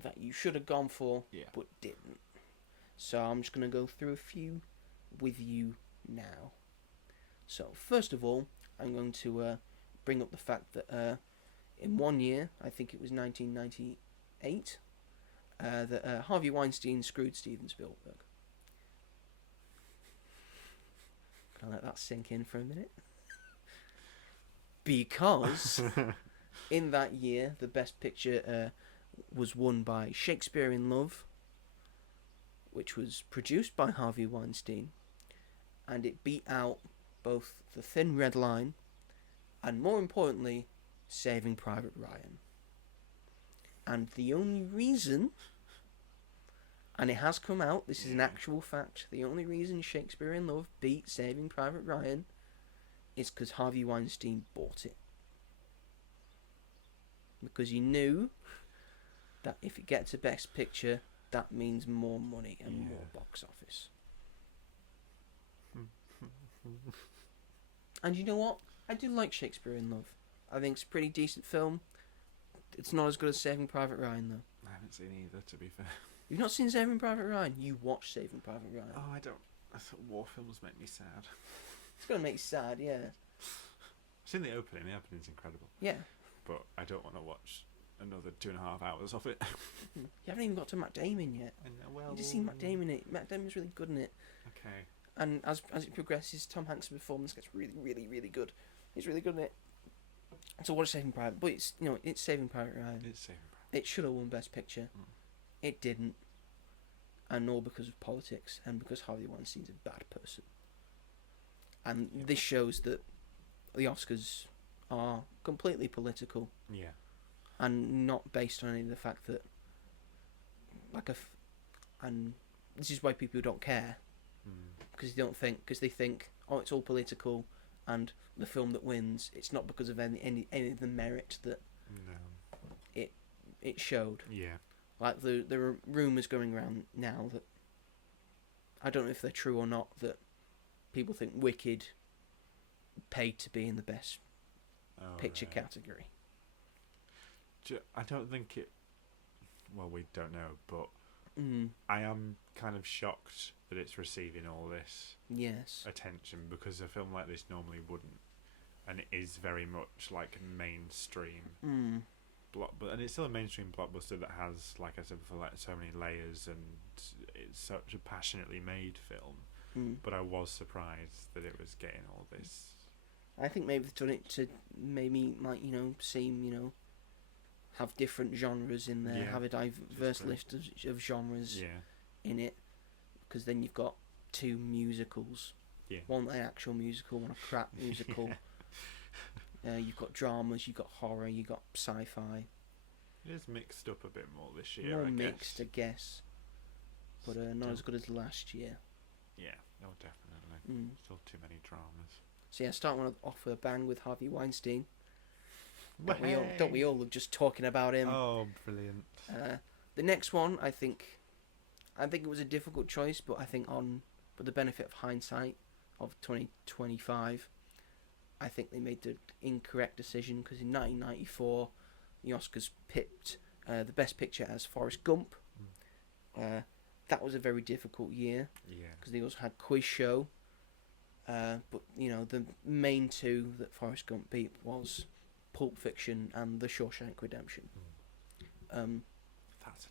that you should have gone for, but didn't. So I'm just going to go through a few with you now. So first of all, I'm going to bring up the fact that in one year, I think it was 1998, that Harvey Weinstein screwed Steven Spielberg. Can I let that sink in for a minute? Because in that year, the Best Picture was won by Shakespeare in Love, which was produced by Harvey Weinstein, and it beat out both The Thin Red Line and, more importantly, Saving Private Ryan. And the only reason And it has come out. This is an Yeah. actual fact. The only reason Shakespeare in Love beat Saving Private Ryan is because Harvey Weinstein bought it. Because he knew that if it gets a Best Picture, that means more money and more box office. And you know what? I do like Shakespeare in Love. I think it's a pretty decent film. It's not as good as Saving Private Ryan, though. I haven't seen either, to be fair. You've not seen Saving Private Ryan? You watched Saving Private Ryan. Oh, I don't. I thought war films make me sad. It's going to make you sad, yeah. I've seen the opening. The opening's incredible. Yeah. But I don't want to watch another 2.5 hours of it. You haven't even got to Matt Damon yet. Well, You just seen Matt Damon in it. Matt Damon's really good in it. Okay. And as it progresses, Tom Hanks' performance gets really, really, really good. He's really good in it. So watch Saving Private, but it's it's Saving Private Ryan. It's Saving Private. It should have won Best Picture. It didn't, and all because of politics and because Harvey Weinstein's a bad person. And this shows that the Oscars are completely political. Yeah. And not based on any of the fact that, and this is why people don't care. Because they think, oh, it's all political, and the film that wins, it's not because of any of the merit that it showed. Yeah. Like there are rumours going around now that, I don't know if they're true or not, that people think Wicked paid to be in the Best Picture category. I don't think it. Well, we don't know, but I am kind of shocked that it's receiving all this attention, because a film like this normally wouldn't, and it is very much like mainstream and it's still a mainstream blockbuster that has, like I said before, like so many layers, and it's such a passionately made film. But I was surprised that it was getting all this. I think maybe they've done it to maybe seem have different genres in there, have a diverse list of genres in it, because then you've got 2 musicals, one an actual musical, one a crap musical. You've got dramas, you've got horror, you've got sci-fi. It is mixed up a bit more this year. More I mixed, guess. I guess, but not as good as last year. Yeah, no, definitely. Still too many dramas. So yeah, starting off with a bang with Harvey Weinstein. Don't we all love just talking about him? Oh, brilliant. The next one, I think it was a difficult choice, but I think with the benefit of hindsight of 2025, I think they made the incorrect decision, because in 1994, the Oscars picked the Best Picture as Forrest Gump. That was a very difficult year. Yeah. Because they also had Quiz Show. But the main 2 that Forrest Gump beat was Pulp Fiction and The Shawshank Redemption. That's a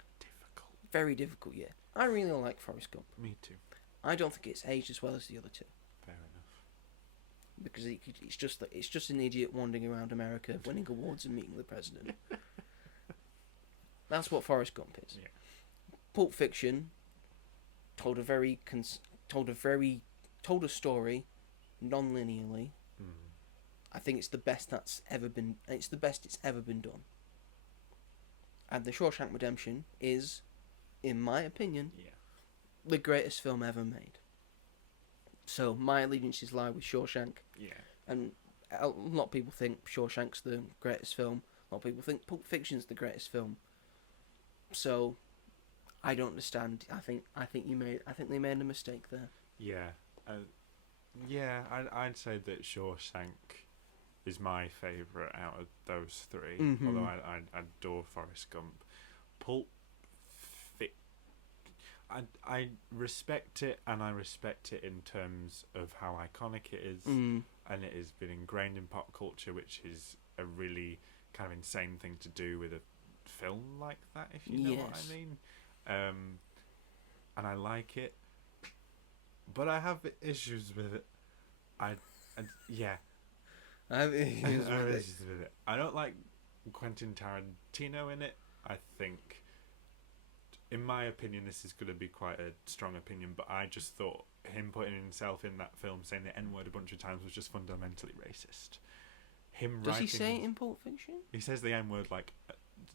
very difficult year. I really like Forrest Gump. Me too. I don't think it's aged as well as the other 2. Fair enough. Because it's just an idiot wandering around America, winning awards and meeting the president. That's what Forrest Gump is. Yeah. Pulp Fiction told a story non-linearly. I think it's the best that's ever been. It's the best it's ever been done. And The Shawshank Redemption is, in my opinion, the greatest film ever made. So my allegiances lie with Shawshank. Yeah. And a lot of people think Shawshank's the greatest film. A lot of people think Pulp Fiction's the greatest film. So I don't understand. I think they made a mistake there. Yeah. I'd say that Shawshank is my favourite out of those 3. Although I adore Forrest Gump. Pulp Fiction, I respect it, and I respect it in terms of how iconic it is, and it has been ingrained in pop culture, which is a really kind of insane thing to do with a film like that, if you know what I mean. And I like it, but I have issues with it. I have issues with it. I don't like Quentin Tarantino in it. I think, in my opinion, this is going to be quite a strong opinion, but I just thought him putting himself in that film, saying the N-word a bunch of times, was just fundamentally racist. Does he say it in Pulp Fiction? He says the N-word like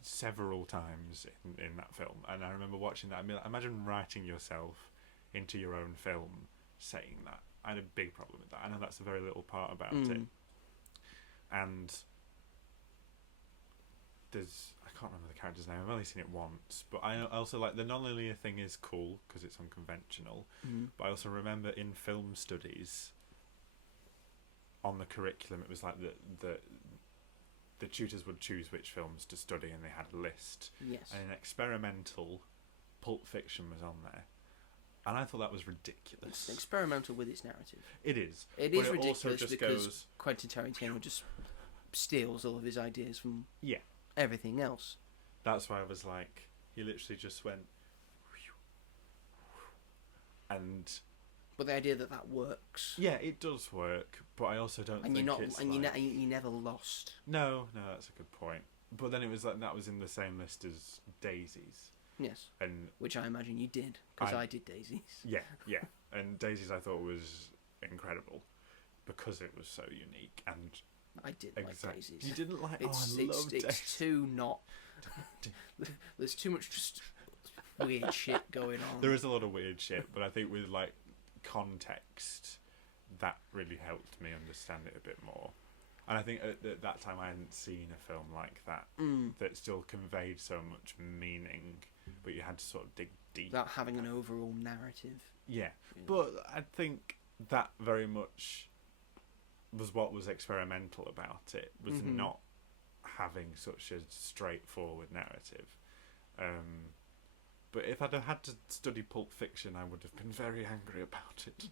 several times in that film, and I remember watching that. I mean, imagine writing yourself into your own film saying that. I had a big problem with that. I know that's a very little part about it, and there's, I can't remember the character's name. I've only seen it once, but I also like the non-linear thing is cool because it's unconventional. But I also remember in film studies on the curriculum, it was like the tutors would choose which films to study, and they had a list. Yes. And an experimental Pulp Fiction was on there, and I thought that was ridiculous. It's experimental with its narrative. It is. It is ridiculous also just because goes, Quentin Tarantino just steals all of his ideas from everything else. That's why I was like, he literally just went, and. But the idea that works. Yeah, it does work, but I also don't. And think you're not, it's and like, you never lost. No, that's a good point. But then it was like that was in the same list as Daisies. Yes. And which I imagine you did, because I did Daisies. Yeah. And Daisies I thought was incredible because it was so unique, and I did like Daisies. You didn't like? I love Daisies. It's too not. There's too much just weird shit going on. There is a lot of weird shit, but I think with like context, that really helped me understand it a bit more. And I think at that time I hadn't seen a film like that that still conveyed so much meaning, but you had to sort of dig deep without having an overall narrative. Yeah, but I think that very much was what was experimental about it, was not having such a straightforward narrative. But if I'd have had to study Pulp Fiction, I would have been very angry about it.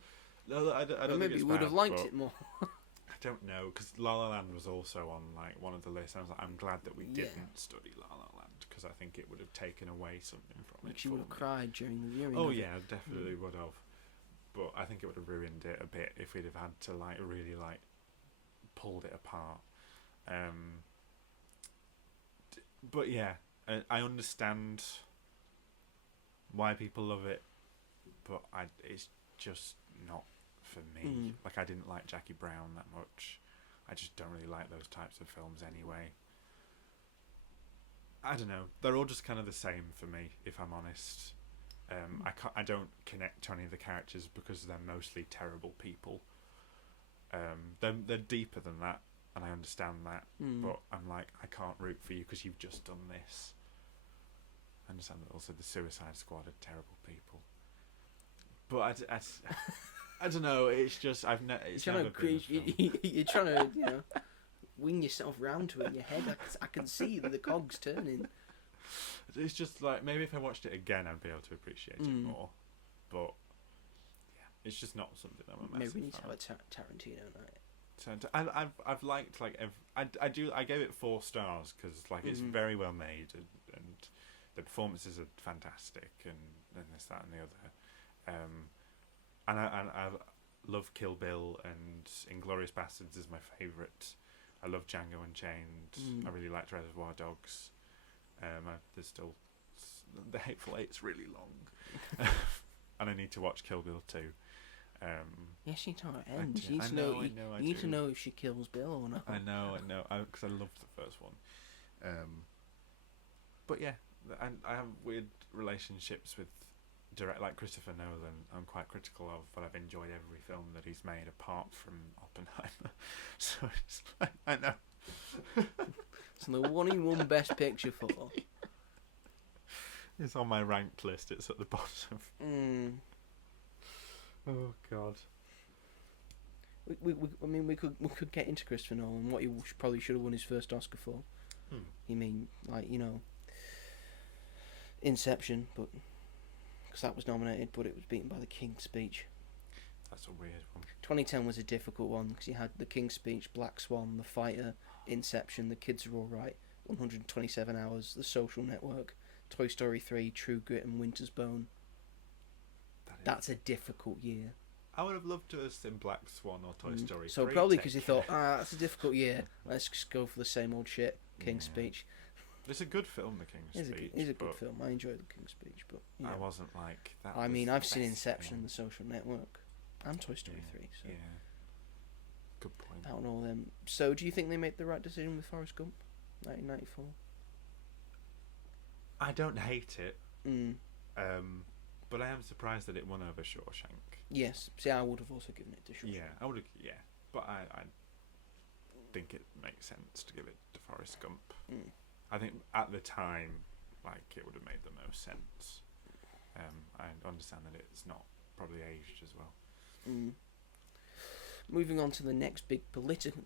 No, I don't maybe think you would have liked it more. I don't know, because La La Land was also on like one of the lists. I was like, I'm glad that we didn't study La La Land, because I think it would have taken away something from it. You would have cried during the viewing. Oh yeah, definitely would have. But I think it would have ruined it a bit if we'd have had to like really like pulled it apart. But yeah, I understand why people love it, but it's just not for me. Like, I didn't like Jackie Brown that much. I just don't really like those types of films anyway. I don't know. They're all just kind of the same for me, if I'm honest. I don't connect to any of the characters because they're mostly terrible people. They're deeper than that, and I understand that. But I'm like, I can't root for you because you've just done this. I understand that also the Suicide Squad are terrible people. But I don't know. It's just it's never been. You're trying to wing yourself round to it in your head. I can see the cogs turning. It's just like, maybe if I watched it again, I'd be able to appreciate it more. But yeah, it's just not something I'm a massive Maybe we need to fan. have a Tarantino night. I've liked like I gave it 4 stars because like it's very well made, and the performances are fantastic, and this, that, and the other. And I love Kill Bill, and Inglourious Bastards is my favourite. I love Django Unchained. I really liked Reservoir Dogs. There's still The Hateful Eight's really long, and I need to watch Kill Bill 2. Yes, you know how it ends. You need to know if she kills Bill or not. I know, because I loved the first one. But yeah, I have weird relationships with like Christopher Nolan. I'm quite critical of, but I've enjoyed every film that he's made apart from Oppenheimer. So it's like, I know. It's the one he won Best Picture for. It's on my ranked list. It's at the bottom. Oh God. We could get into Christopher Nolan. What he probably should have won his first Oscar for. You mean, like, Inception, but because that was nominated, but it was beaten by The King's Speech. That's a weird one. 2010 was a difficult one because you had The King's Speech, Black Swan, The Fighter, Inception, The Kids Are All Right, 127 Hours, The Social Network, Toy Story 3, True Grit, and Winter's Bone. That's a difficult year. I would have loved to have seen Black Swan or Toy Story 3. So probably because he thought, that's a difficult year. Let's just go for the same old shit. King's Speech. It's a good film, The King's Speech. It's a good film. I enjoyed The King's Speech, but I wasn't like that. I mean, I've seen Inception, The Social Network, and Toy Story 3. So. Yeah. Good point. Out on all them. So, do you think they made the right decision with Forrest Gump, 1994? I don't hate it, Mm. but I am surprised that it won over Shawshank. Yes. See, I would have also given it to Shawshank. Yeah, I would have. Yeah, but I think it makes sense to give it to Forrest Gump. Mm. I think at the time, like, it would have made the most sense. I understand that it's not probably aged as well. Mm. Moving on to the next big political,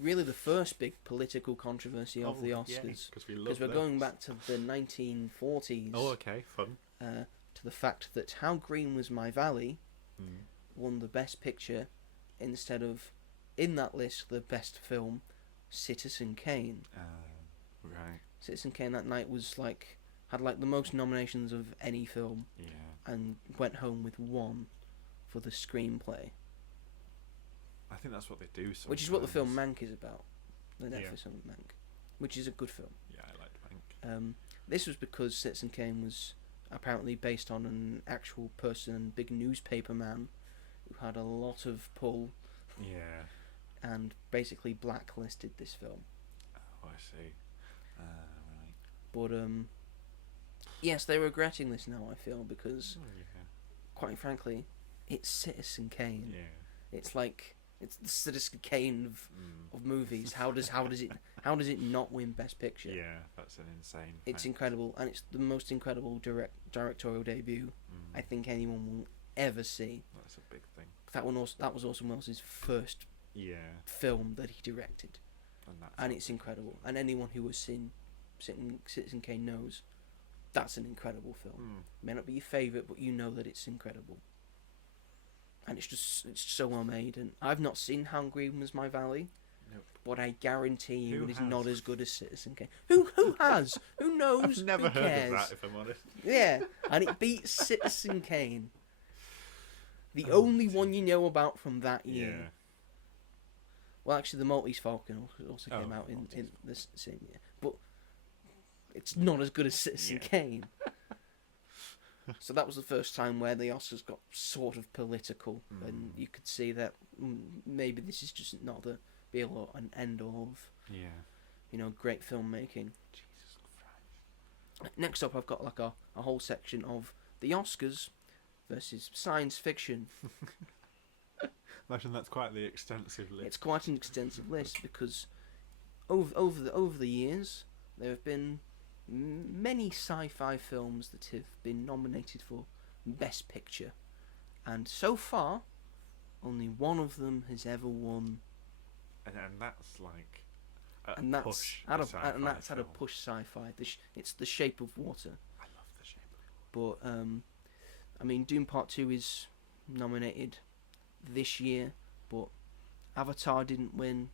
really the first big political controversy of the Oscars, because we're going back to the 1940s. Oh, okay, fun. To the fact that How Green Was My Valley won the Best Picture instead of, in that list, the Best Film, Citizen Kane. Right. Citizen Kane that night had the most nominations of any film, and went home with one for the screenplay. I think that's what they do sometimes. Which is what the film Mank is about. The Netflix film Mank. Which is a good film. Yeah, I liked Mank. This was because Citizen Kane was apparently based on an actual person, big newspaper man, who had a lot of pull. Yeah. And basically blacklisted this film. Oh, I see. Right. But, yes, they're regretting this now, I feel, because, quite frankly, it's Citizen Kane. Yeah. It's the Citizen Kane of movies. How does it not win Best Picture? Yeah, that's an insane. It's incredible, and it's the most incredible directorial debut I think anyone will ever see. That's a big thing. That was Orson Welles' first film that he directed, and it's incredible. And anyone who has seen Citizen Kane knows that's an incredible film. It may not be your favourite, but you know that it's incredible. And it's so well made. And I've not seen How Green Was My Valley, but I guarantee you it is not as good as Citizen Kane. Who has? Who knows? I've never Who heard cares? of that, if I'm honest. Yeah, and it beats Citizen Kane. The only one you know about from that year. Yeah. Well, actually, The Maltese Falcon also came out in the same year. But it's not as good as Citizen Kane. So that was the first time where the Oscars got sort of political, and you could see that maybe this is just not the be-all and end-all of, great filmmaking. Jesus Christ. Next up, I've got a whole section of the Oscars versus science fiction. Imagine that's quite the extensive list. It's quite an extensive list because over the years there have been many sci-fi films that have been nominated for Best Picture, and so far only one of them has ever won. And that's like that's had a push sci-fi. It's The Shape of Water. I love The Shape of Water. But Dune Part 2 is nominated this year, but Avatar didn't win.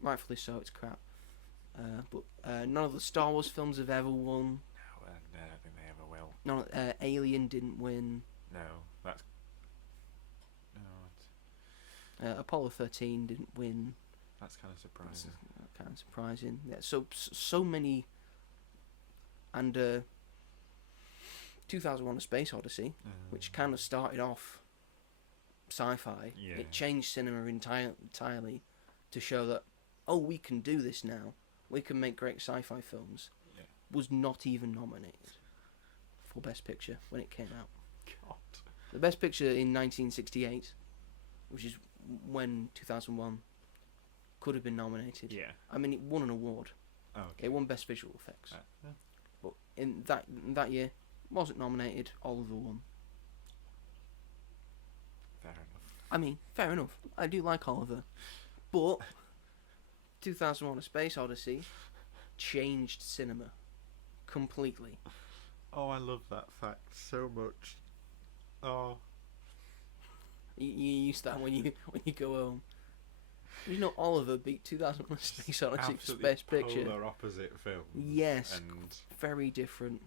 Rightfully so, it's crap. But none of the Star Wars films have ever won. No, I don't think they ever will. Alien didn't win. No, that's... Apollo 13 didn't win. That's kind of surprising. That's kind of surprising. Yeah, so many. And 2001: A Space Odyssey, which kind of started off sci-fi. Yeah. It changed cinema entirely to show that, we can do this now. We can make great sci-fi films. Yeah. Was not even nominated for Best Picture when it came out. God. The Best Picture in 1968, which is when 2001 could have been nominated. Yeah. I mean, it won an award. Oh, okay. It won Best Visual Effects. Yeah. But in that year, wasn't nominated. Oliver won. Fair enough. I mean, fair enough. I do like Oliver. But 2001: A Space Odyssey changed cinema completely. Oh, I love that fact so much. Oh. You use that when you go home. Oliver beat 2001: A Space Odyssey for Best Picture. Polar opposite films. Yes, and very different.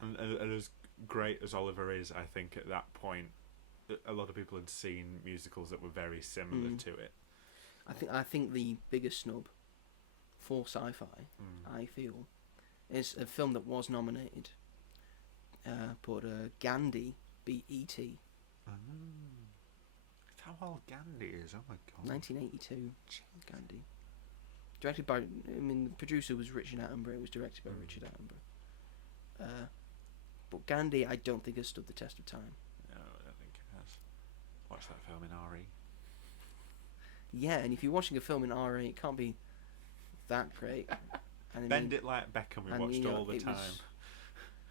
And as great as Oliver is, I think at that point, a lot of people had seen musicals that were very similar to it. I think the biggest snub for sci-fi, I feel, is a film that was nominated, but Gandhi beat E.T. How old Gandhi is? Oh my god. 1982. Gandhi. Directed by, the producer was Richard Attenborough. It was directed by Richard Attenborough. But Gandhi, I don't think has stood the test of time. No, I don't think it has. Watch that film in RE. Yeah, and if you're watching a film in RE, it can't be that great. And Bend It Like Beckham we watched all the time.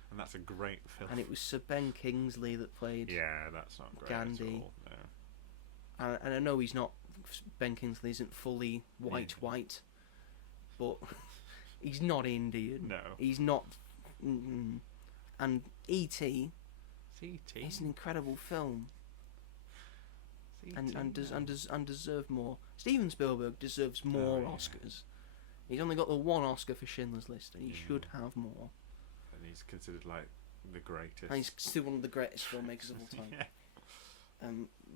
And that's a great film. And it was Sir Ben Kingsley that played that's not great Gandhi. at all, no. And I know he's not... Ben Kingsley isn't fully white, but he's not Indian. No. He's not... And E.T. E.T. is an incredible film. And deserved more. Steven Spielberg deserves more Oscars. He's only got the one Oscar for Schindler's List, and he should have more. And he's considered like the greatest. And he's still one of the greatest filmmakers of all time. Yeah.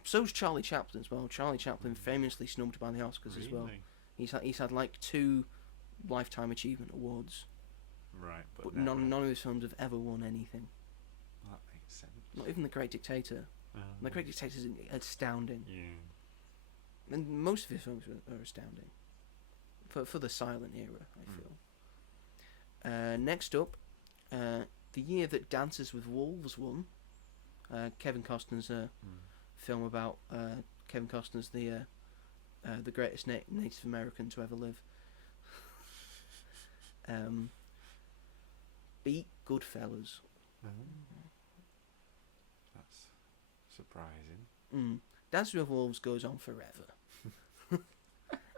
So's Charlie Chaplin as well. Charlie Chaplin famously snubbed by the Oscars as well. He's had like 2 Lifetime Achievement Awards. Right, but none of his films have ever won anything. That makes sense. Not even The Great Dictator. The Great Dictator is astounding. Yeah. And most of his films are astounding. For the silent era, I feel. Next up, the year that Dances with Wolves won. Kevin Costner's film about Kevin Costner's the greatest Native American to ever live. Beat Goodfellas. That's surprising. Dances with Wolves goes on forever.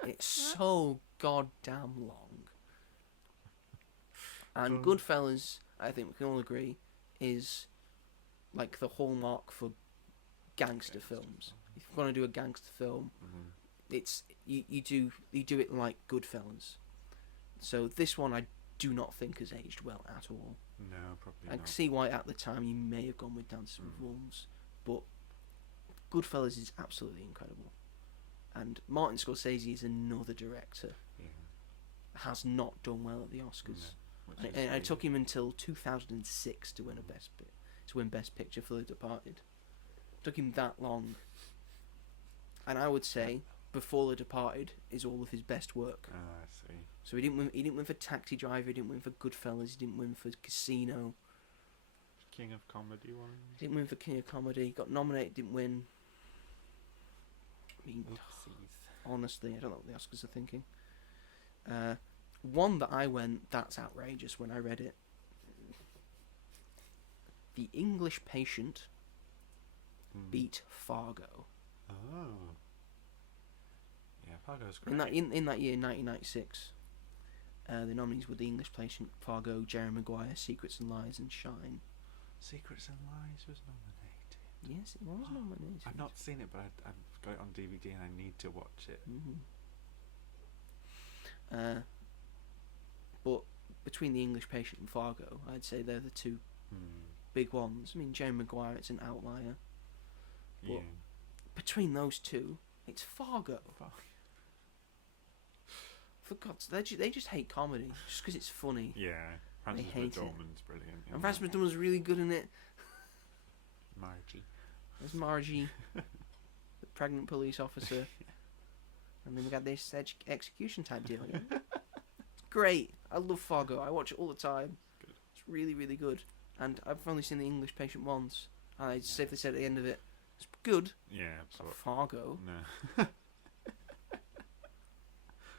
It's so goddamn long. And Goodfellas, I think we can all agree, is like the hallmark for gangster films. If you're going to do a gangster film, it's you do it like Goodfellas. So this one I do not think has aged well at all. No, probably I not. can see why at the time you may have gone with Dances with Wolves, but Goodfellas is absolutely incredible. And Martin Scorsese is another director. Has not done well at the Oscars. No, and it took him until 2006 to win Best Picture for The Departed. It took him that long. And I would say Before The Departed is all of his best work. I see. So he didn't win for Taxi Driver, he didn't win for Goodfellas, he didn't win for Casino. King of Comedy one. He didn't win for King of Comedy. Got nominated, didn't win. I mean, honestly, I don't know what the Oscars are thinking. One that I went, that's outrageous when I read it. The English Patient beat Fargo. Oh. Yeah, Fargo's great. In that year, 1996, the nominees were The English Patient, Fargo, Jerry Maguire, Secrets and Lies, and Shine. Secrets and Lies was nominated. Yes, it was nominated. I've not seen it, but I've got it on DVD and I need to watch it. But between The English Patient and Fargo, I'd say they're the 2 big ones. I mean, Jerry Maguire, it's an outlier. But between those 2, it's Fargo. For God's sake, they just hate comedy just because it's funny. Yeah, Frances hate McDormand's brilliant. And Frances McDormand's really good in it. Margie. There's Margie, the pregnant police officer. And then we got this execution type deal. Yeah? It's great. I love Fargo. I watch it all the time. Good. It's really, really good. And I've only seen The English Patient once. And I safely said at the end of it, it's good. Yeah, but Fargo. No.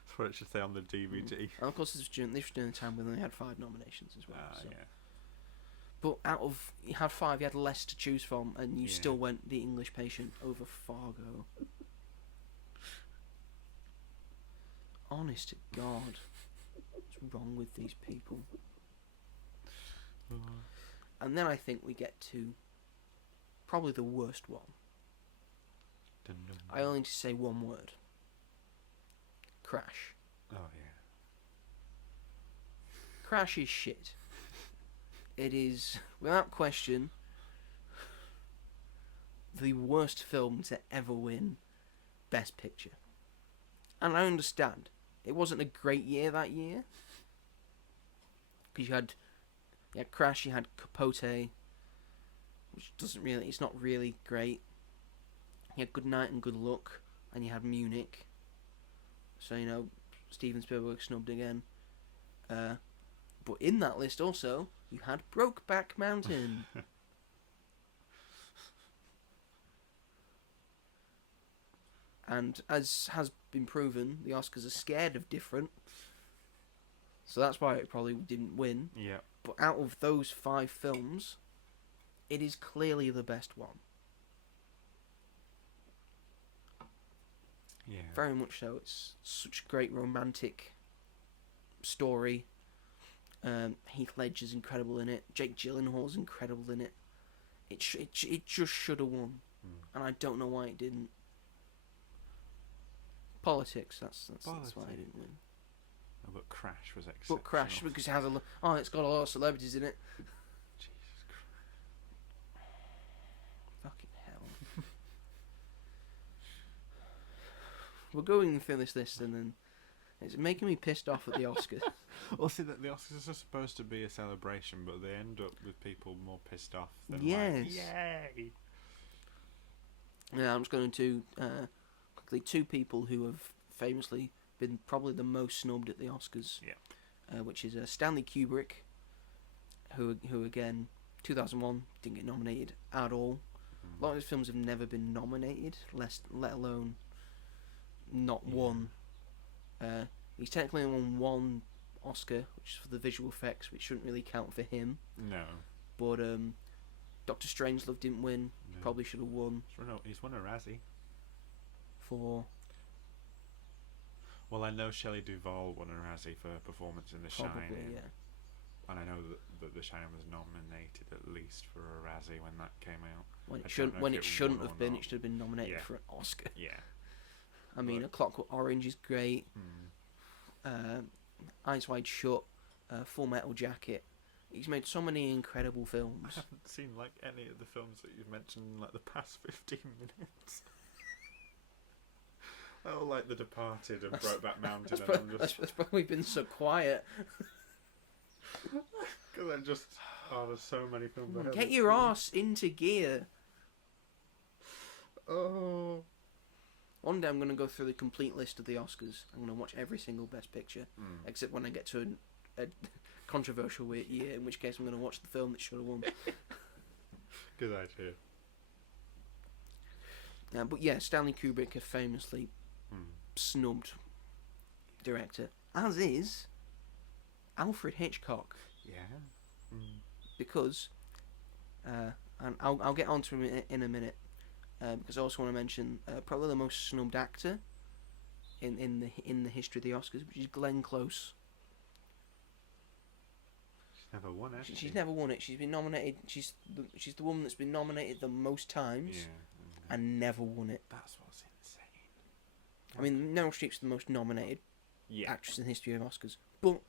That's what it should say on the DVD. And of course, this was during the time when they had 5 nominations as well. So. Yeah. But you had 5, you had less to choose from, and you still went The English Patient over Fargo. Honest to God, what's wrong with these people? And then I think we get to probably the worst one. I only need to say one word. Crash. Oh yeah. Crash is shit. It is, without question, the worst film to ever win Best Picture. And I understand. It wasn't a great year that year. Because you had Crash, you had Capote, which it's not really great. You had Good Night and Good Luck, and you had Munich. So, Steven Spielberg snubbed again. But in that list also, You had Brokeback Mountain. And as has been proven, the Oscars are scared of different. So that's why it probably didn't win. Yeah. But out of those 5 films, it is clearly the best one. Yeah. Very much so. It's such a great romantic story. Heath Ledger's incredible in it. Jake Gyllenhaal's incredible in it. It just should have won, and I don't know why it didn't. Politics. That's why it didn't win. Oh, but Crash was exceptional. But Crash, because it has it's got a lot of celebrities in it. Jesus Christ. Fucking hell. We're going through this list and then it's making me pissed off at the Oscars. Well, see, that the Oscars are supposed to be a celebration, but they end up with people more pissed off than yes. Yay! Yeah, I'm just going to quickly 2 people who have famously been probably the most snubbed at the Oscars. Yeah. Which is Stanley Kubrick, who again, 2001 didn't get nominated at all. A lot of his films have never been nominated, let alone not won. He's technically won 1 Oscar, which is for the visual effects, which shouldn't really count for him. No. But Dr. Strangelove didn't win. No. Probably should have won. He's won a Razzie. For... Well, I know Shelley Duvall won a Razzie for performance in The Probably, Shining. yeah. And I know that The Shining was nominated at least for a Razzie when that came out. When it shouldn't have been, it should have been nominated Yeah. for an Oscar. Yeah. I mean, A Clockwork Orange is great. Eyes Wide Shut, Full Metal Jacket. He's made so many incredible films. I haven't seen like any of the films that you've mentioned in like the past 15 minutes. Oh, like The Departed and Brokeback Mountain. That's probably been so quiet. Because I'm just... Oh, there's so many films. Get your arse into gear. Oh. One day I'm going to go through the complete list of the Oscars. I'm going to watch every single Best Picture, except when I get to a controversial year, in which case I'm going to watch the film that should have won. Good idea. But yeah, Stanley Kubrick, a famously snubbed director, as is Alfred Hitchcock. Yeah. Because, and I'll get onto him in a minute, because I also want to mention probably the most snubbed actor in the history of the Oscars, which is Glenn Close. She's never won it. She's never won it. She's been nominated. She's the woman that's been nominated the most times, and never won it. That's what's insane. I mean, Meryl Streep's the most nominated actress in the history of Oscars, but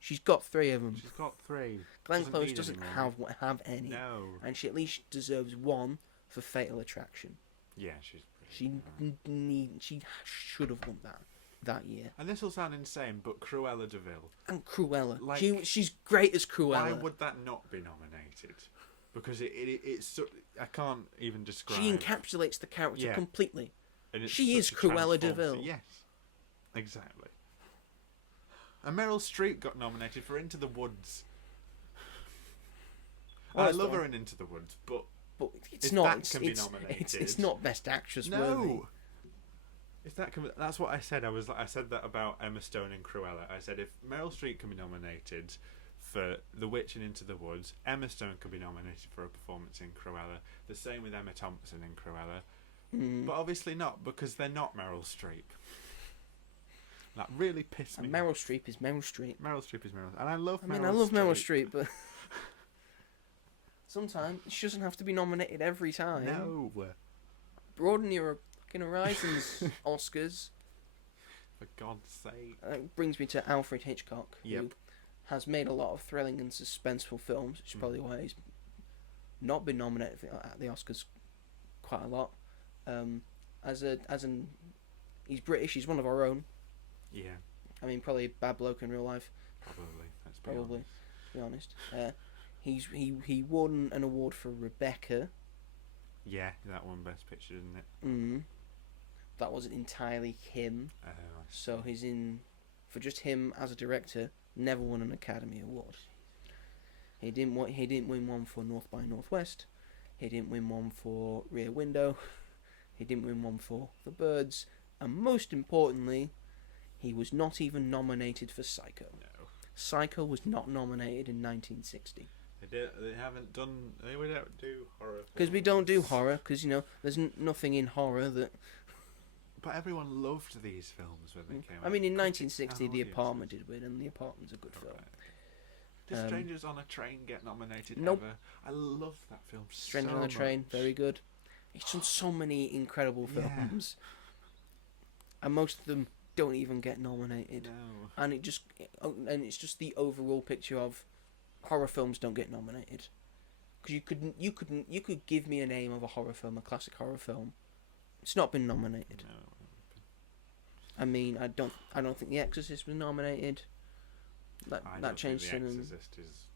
she's got 3 of them. She's got 3. Glenn Close doesn't have any. No. And she at least deserves 1 for Fatal Attraction. Yeah, she's She should have won that year. And this will sound insane, but Cruella de Vil. And Cruella. Like, she's great as Cruella. Why would that not be nominated? Because it's so, I can't even describe. She encapsulates the character completely. And she is Cruella de Vil. Yes, exactly. And Meryl Streep got nominated for Into the Woods. I love her in Into the Woods, but it's not. That can be nominated. It's not Best Actress worthy. No. If that can, that's what I said. I said that about Emma Stone and Cruella. I said if Meryl Streep can be nominated for The Witch and Into the Woods, Emma Stone could be nominated for a performance in Cruella. The same with Emma Thompson in Cruella. But obviously not, because they're not Meryl Streep. That really pissed me off. Meryl off. Streep is Meryl Streep. Meryl Streep is Meryl Streep. And I love Meryl Streep. I love Meryl Streep, but sometimes she doesn't have to be nominated every time. No. Broaden your fucking horizons, Oscars. For God's sake. That brings me to Alfred Hitchcock, who has made a lot of thrilling and suspenseful films, which is probably why he's not been nominated at the Oscars quite a lot. He's British. He's one of our own. Yeah. I mean, probably a bad bloke in real life. Probably. To be honest. He won an award for Rebecca. Yeah, that won Best Picture, didn't it? That wasn't entirely him. So he's in, for just him as a director, never won an Academy Award. He didn't win one for North by Northwest. He didn't win one for Rear Window. He didn't win one for The Birds. And most importantly, he was not even nominated for Psycho. No. Psycho was not nominated in 1960. They haven't done. They don't do horror. Because we don't do horror. Because there's nothing in horror that. But everyone loved these films when they came out. I mean, in 1960, The Apartment did win, and The Apartment's a good film. Did Strangers on a Train get nominated Nope. ever? I love that film Strangers so on a Train, much. very good. He's done so many incredible films, and most of them don't even get nominated. No. And it's just the overall picture of horror films don't get nominated. Because you could give me a name of a horror film, a classic horror film. It's not been nominated. No. I mean, I don't think The Exorcist was nominated. That changed The cinema. Exorcist is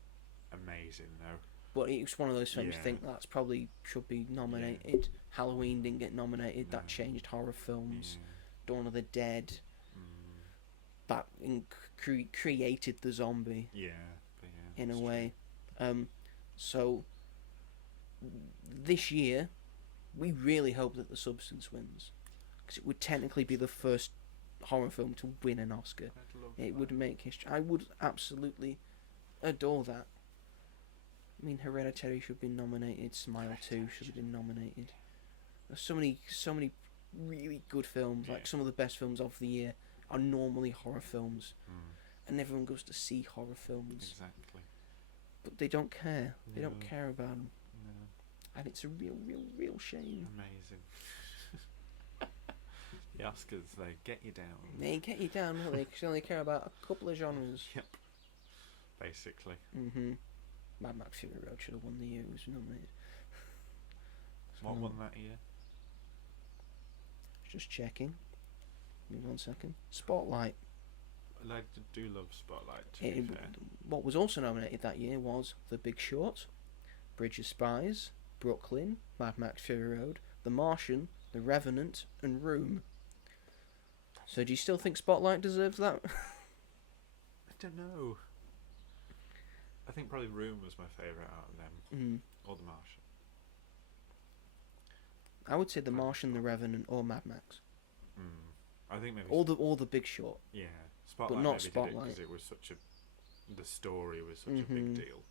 amazing though. But it's one of those films you think that's probably should be nominated. Halloween didn't get nominated. No. That changed horror films. Yeah. Dawn of the Dead. That created the zombie. Yeah. In a way. So this year, we really hope that The Substance wins, because it would technically be the first horror film to win an Oscar. It would make history. I would absolutely adore that. I mean, Hereditary should be nominated. Smile 2 should have been nominated. There's so many really good films. Like some of the best films of the year are normally horror films, and everyone goes to see horror films. Exactly. But they don't care. They No. don't care about them. No. And it's a real shame. Amazing. The Oscars, they get you down. They get you down, don't they? Because they only care about a couple of genres. Yep. Basically. Mad Max Fury Road should have won the year it was nominated. What won that year? Just checking. Give me 1 second. Spotlight. I do love Spotlight, to be fair. What was also nominated that year was The Big Short, Bridge of Spies, Brooklyn, Mad Max Fury Road, The Martian, The Revenant, and Room. So do you still think Spotlight deserves that? I don't know. I think probably Room was my favourite out of them. Or The Martian. I would say The Martian, The Revenant, or Mad Max. I think maybe... Or the Big Short. Yeah. Spotlight but not maybe Spotlight. Because it was such a... The story was such a big deal.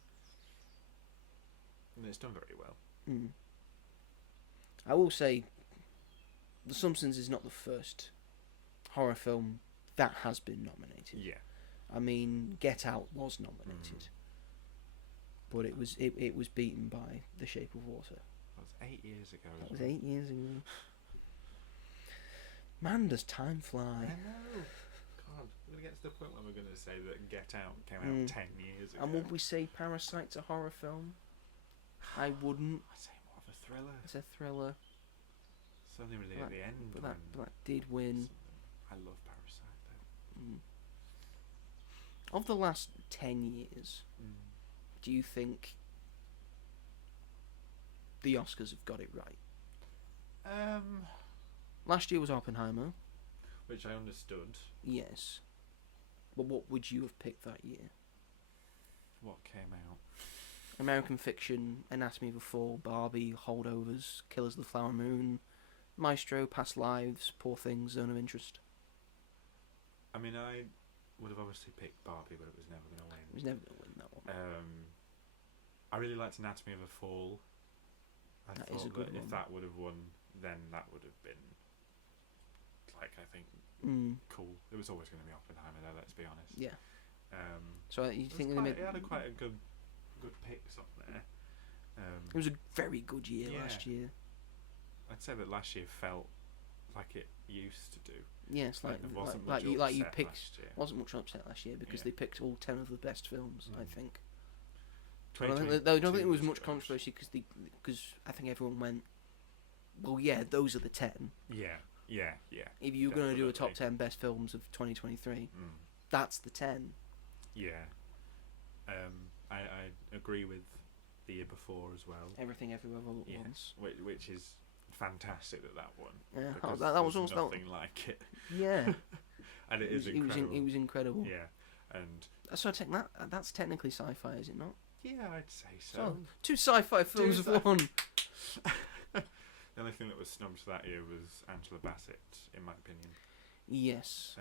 And it's done very well. I will say The Simpsons is not the first horror film that has been nominated. Yeah. I mean, Get Out was nominated. But it was beaten by The Shape of Water. That was 8 years ago. That was 8 years ago. Man, does time fly. I know. God, we're going to get to the point where we're going to say that Get Out came out 10 years ago. And would we say Parasite's a horror film? I wouldn't. I'd say more of a thriller. It's a thriller. It's only really at the end. But that did win. I love Parasite though. Of the last 10 years, do you think the Oscars have got it right? Last year was Oppenheimer. Which I understood. Yes. But what would you have picked that year? What came out? American Fiction, Anatomy of a Fall, Barbie, Holdovers, Killers of the Flower Moon, Maestro, Past Lives, Poor Things, Zone of Interest. I mean, I would have obviously picked Barbie, but it was never going to win. It was never going to win that one. I really liked Anatomy of a Fall. I That thought is a good that one. if that would have won, then that would have been, like, I think, cool. It was always going to be Oppenheimer, though, let's be honest. Yeah. So you think it had quite a good picks on there. It was a very good year last year. I'd say that last year felt like it used to do. Yes, There wasn't much you upset picked. last year. Wasn't much upset last year because they picked all 10 of the best films. I think. I don't think there was much controversy because I think everyone went, well, yeah, those are the 10. Yeah. If you're going to do a top 10 best films of 2023, that's the 10. Yeah. I agree with the year before as well. Everything Everywhere All at Once. Which is fantastic that won. Yeah, because that was there's also nothing like it. Yeah. And it is incredible. It was incredible. Yeah, and So that's technically sci-fi, is it not? Yeah, I'd say so. So, 2 sci-fi films of one. The only thing that was snubbed that year was Angela Bassett, in my opinion. Yes.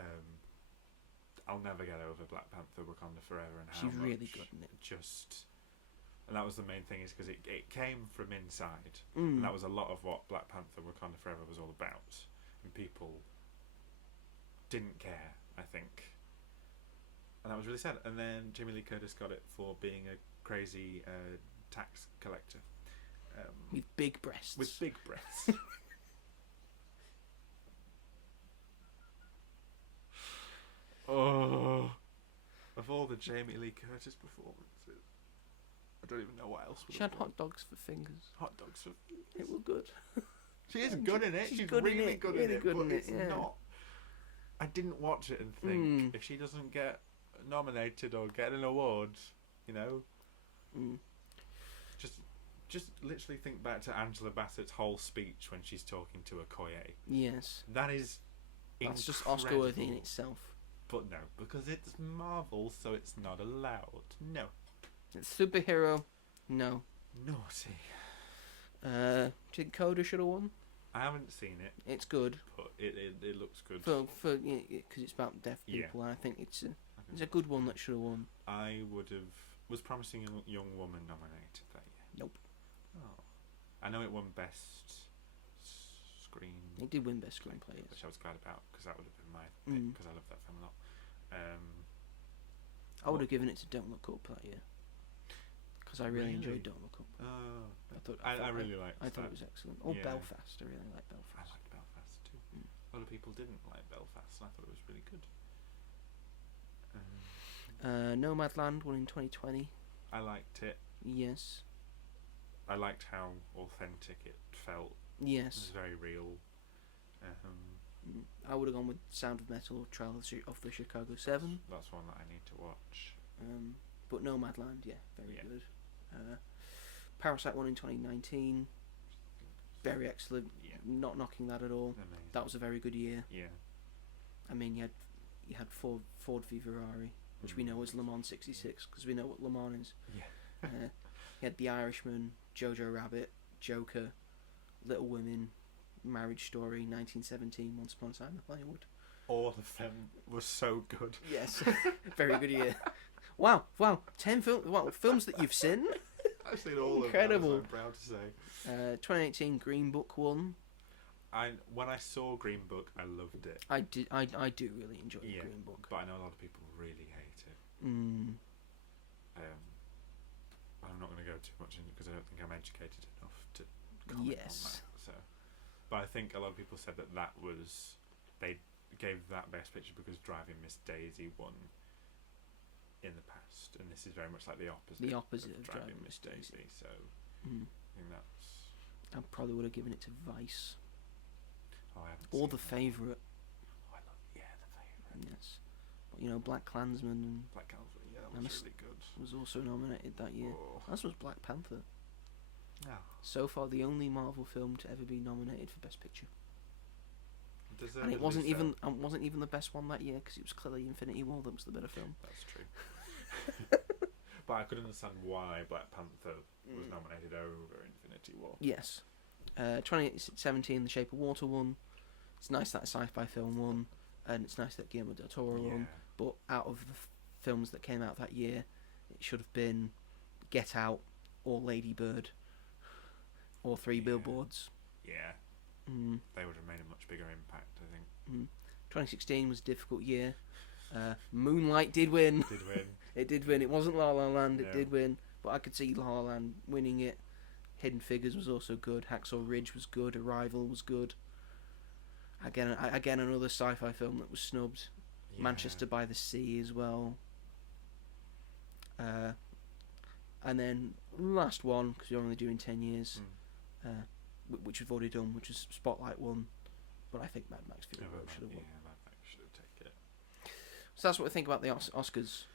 I'll never get over Black Panther: Wakanda Forever and how She's much really good in it. And that was the main thing, is because it came from inside, and that was a lot of what Black Panther: Wakanda Forever was all about, and people didn't care, I think, and that was really sad. And then Jamie Lee Curtis got it for being a crazy tax collector with big breasts. With big breasts. Oh, of all the Jamie Lee Curtis performances, I don't even know what else. She had hot dogs for fingers. Hot dogs for fingers. It was good. She is good in it. She's good really in it. good really in it. Good but in it, it's not. I didn't watch it and think, if she doesn't get nominated or get an award, you know, just literally think back to Angela Bassett's whole speech when she's talking to Okoye. Yes. That's just Oscar worthy in itself. But no, because it's Marvel, so it's not allowed. No. It's superhero. No. Naughty. Do you think Coda should have won? I haven't seen it. It's good. But it looks good. Because it's about deaf people, and I think it's a good one that should have won. I would have... Was Promising Young Woman nominated that year? Nope. Oh. I know it won Best Screen... It did win Best Screenplay, yes. Which I was glad about, because that would have been my pick, because I love that film a lot. I would have given it to Don't Look Up that year. Because I really enjoyed Don't Look Up. I really liked I thought it was excellent. Or Belfast. I really liked Belfast. I liked Belfast too. A lot of people didn't like Belfast, and I thought it was really good. Nomadland won in 2020. I liked it. Yes. I liked how authentic it felt. Yes. It was very real. I would have gone with Sound of Metal or Trial of the Chicago 7. That's one that I need to watch. But Nomadland, very good. Parasite won in 2019. Very excellent. Yeah. Not knocking that at all. Amazing. That was a very good year. Yeah. I mean, you had Ford v Ferrari, which we know as Le Mans 66, because we know what Le Mans is. Yeah. You had The Irishman, Jojo Rabbit, Joker, Little Women, Marriage Story, 1917, Once Upon a Time in Hollywood. All of them were so good. Yes. Very good year. Wow. 10 films that you've seen. I've seen all Incredible. of them, I'm proud to say. 2018 Green Book won. When I saw Green Book, I loved it. I do really enjoy Green Book. But I know a lot of people really hate it. I'm not going to go too much into it because I don't think I'm educated enough to comment on that. So, but I think a lot of people said that they gave that Best Picture because Driving Miss Daisy won in the past, and this is very much like the opposite. The opposite of Driving Miss Daisy. So I think that's. I probably would have given it to Vice. Oh, I haven't. Or The Favourite. Oh, I love The Favourite. Yes, but Black Klansman and Black Klansman. Yeah, that was really good. Was also nominated that year. As was Black Panther. Oh. So far, the only Marvel film to ever be nominated for Best Picture. And it wasn't even the best one that year because it was clearly Infinity War that was the better film. That's true. But I could understand why Black Panther was nominated over Infinity War. Yes. 2017, The Shape of Water won. It's nice that a sci-fi film won, and it's nice that Guillermo del Toro won. But out of the films that came out that year, it should have been Get Out or Lady Bird or Three Billboards. Yeah. They would have made a much bigger impact, I think. 2016 was a difficult year. Moonlight did win. It did win. It wasn't La La Land. It did win, but I could see La La Land winning it. Hidden Figures was also good. Hacksaw Ridge was good. Arrival was good. Again, another sci-fi film that was snubbed. Yeah. Manchester by the Sea as well. And then last one, because you're only doing 10 years, which we've already done, which was Spotlight one. But I think Mad Max Fury Road should have won. Yeah, Mad Max should have taken it. So that's what we think about the Oscars.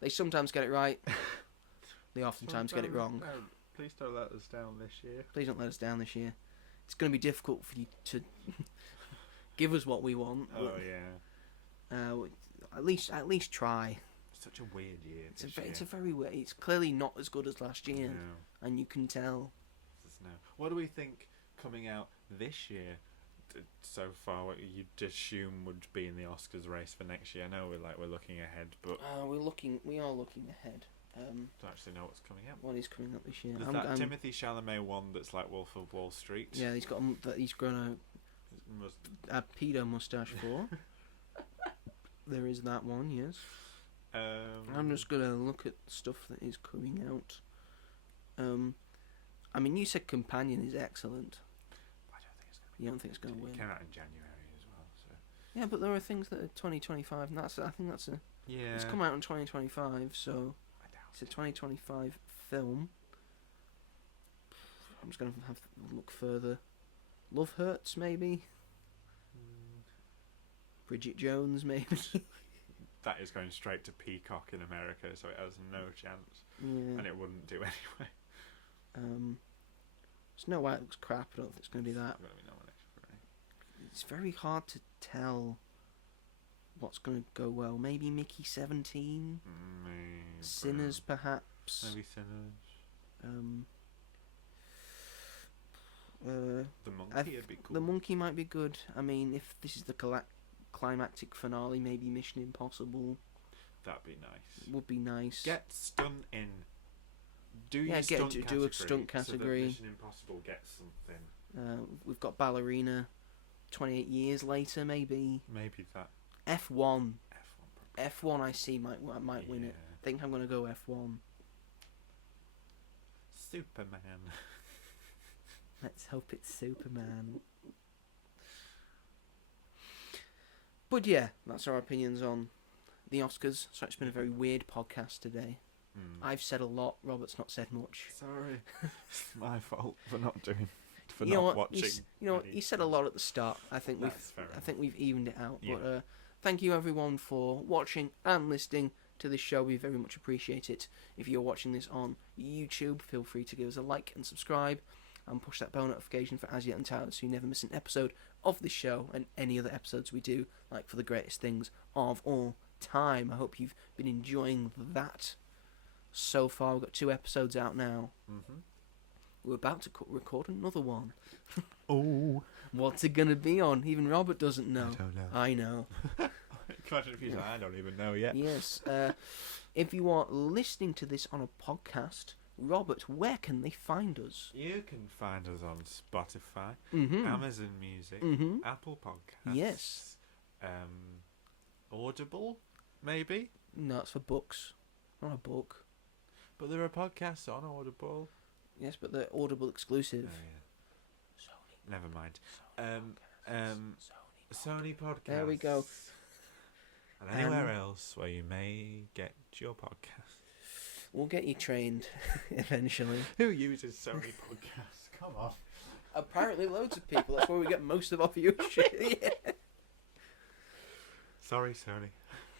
They sometimes get it right. They oftentimes get it wrong. No, please don't let us down this year. Please don't let us down this year. It's going to be difficult for you to give us what we want. Oh yeah. At least try. such a weird year. It's a very weird. It's clearly not as good as last year, and you can tell. What do we think coming out this year? So far, what you'd assume would be in the Oscars race for next year. I know we're looking ahead, but we are looking ahead. Don't actually know what's coming out. What is coming up this year? There's that Timothy Chalamet one that's like Wolf of Wall Street. Yeah, he's grown a pedo mustache for. There is that one, yes. I'm just gonna look at stuff that is coming out. I mean, you said Companion is excellent. You don't think it's going to win? It came out in January as well, so. Yeah, but there are things that are 2025, and I think that's a. Yeah. It's come out in 2025, so it's a 2025 film. I'm just going to have to look further. Love Hurts, maybe. Bridget Jones, maybe. That is going straight to Peacock in America, so it has no chance, and it wouldn't do anyway. Snow White looks crap. I don't think it's going to be that. It's very hard to tell what's going to go well. Maybe Mickey 17? Sinners, perhaps? Maybe Sinners. The Monkey would be cool. The Monkey might be good. I mean, if this is the climactic finale, maybe Mission Impossible. That'd be nice. Would be nice. Get stunt in. Do a stunt category. So that Mission Impossible gets something. We've got Ballerina. 28 years later, maybe. Maybe that. F1. F1, I see might win it. I think I'm gonna go F1. Superman. Let's hope it's Superman. But yeah, that's our opinions on the Oscars. So it's been a very weird podcast today. I've said a lot. Robert's not said much. Sorry, it's my fault for not doing. Watching. You said a lot at the start. I think we've evened it out. Yeah. But thank you everyone for watching and listening to this show. We very much appreciate it. If you're watching this on YouTube, feel free to give us a like and subscribe, and push that bell notification for As Yet Untitled so you never miss an episode of this show and any other episodes we do, like for the greatest things of all time. I hope you've been enjoying that so far. We've got 2 episodes out now. We're about to record another one. Oh. What's it going to be on? Even Robert doesn't know. I don't know. I know. Imagine if you said, I don't even know yet. Yes. If you are listening to this on a podcast, Robert, where can they find us? You can find us on Spotify, Mm-hmm. Amazon Music, Mm-hmm. Apple Podcasts. Yes. Audible, maybe? No, it's for books. Not a book. But there are podcasts on Audible. Yes, but they're Audible exclusive. Oh, yeah. Never mind. Sony Podcasts. There we go. And anywhere else where you may get your podcast. We'll get you trained eventually. Who uses Sony Podcasts? Come on. Apparently loads of people. That's where we get most of our viewership. Yeah. Sorry, Sony.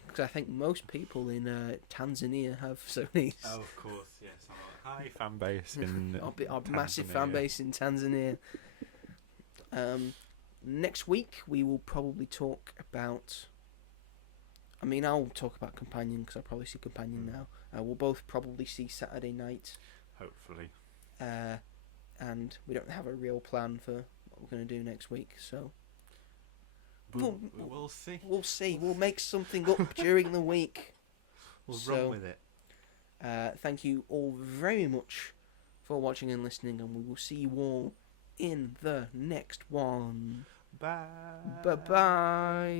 Because I think most people in Tanzania have Sonys. Oh, of course, yes. Our high fan base in our massive fan base in Tanzania. Next week we will probably talk about... I mean, I'll talk about Companion because I'll probably see Companion now. We'll both probably see Saturday Night. Hopefully. And we don't have a real plan for what we're going to do next week, so... We'll see. We'll see. We'll make something up during the week. We'll run with it. Thank you all very much for watching and listening, and we will see you all in the next one. Bye. Bye-bye.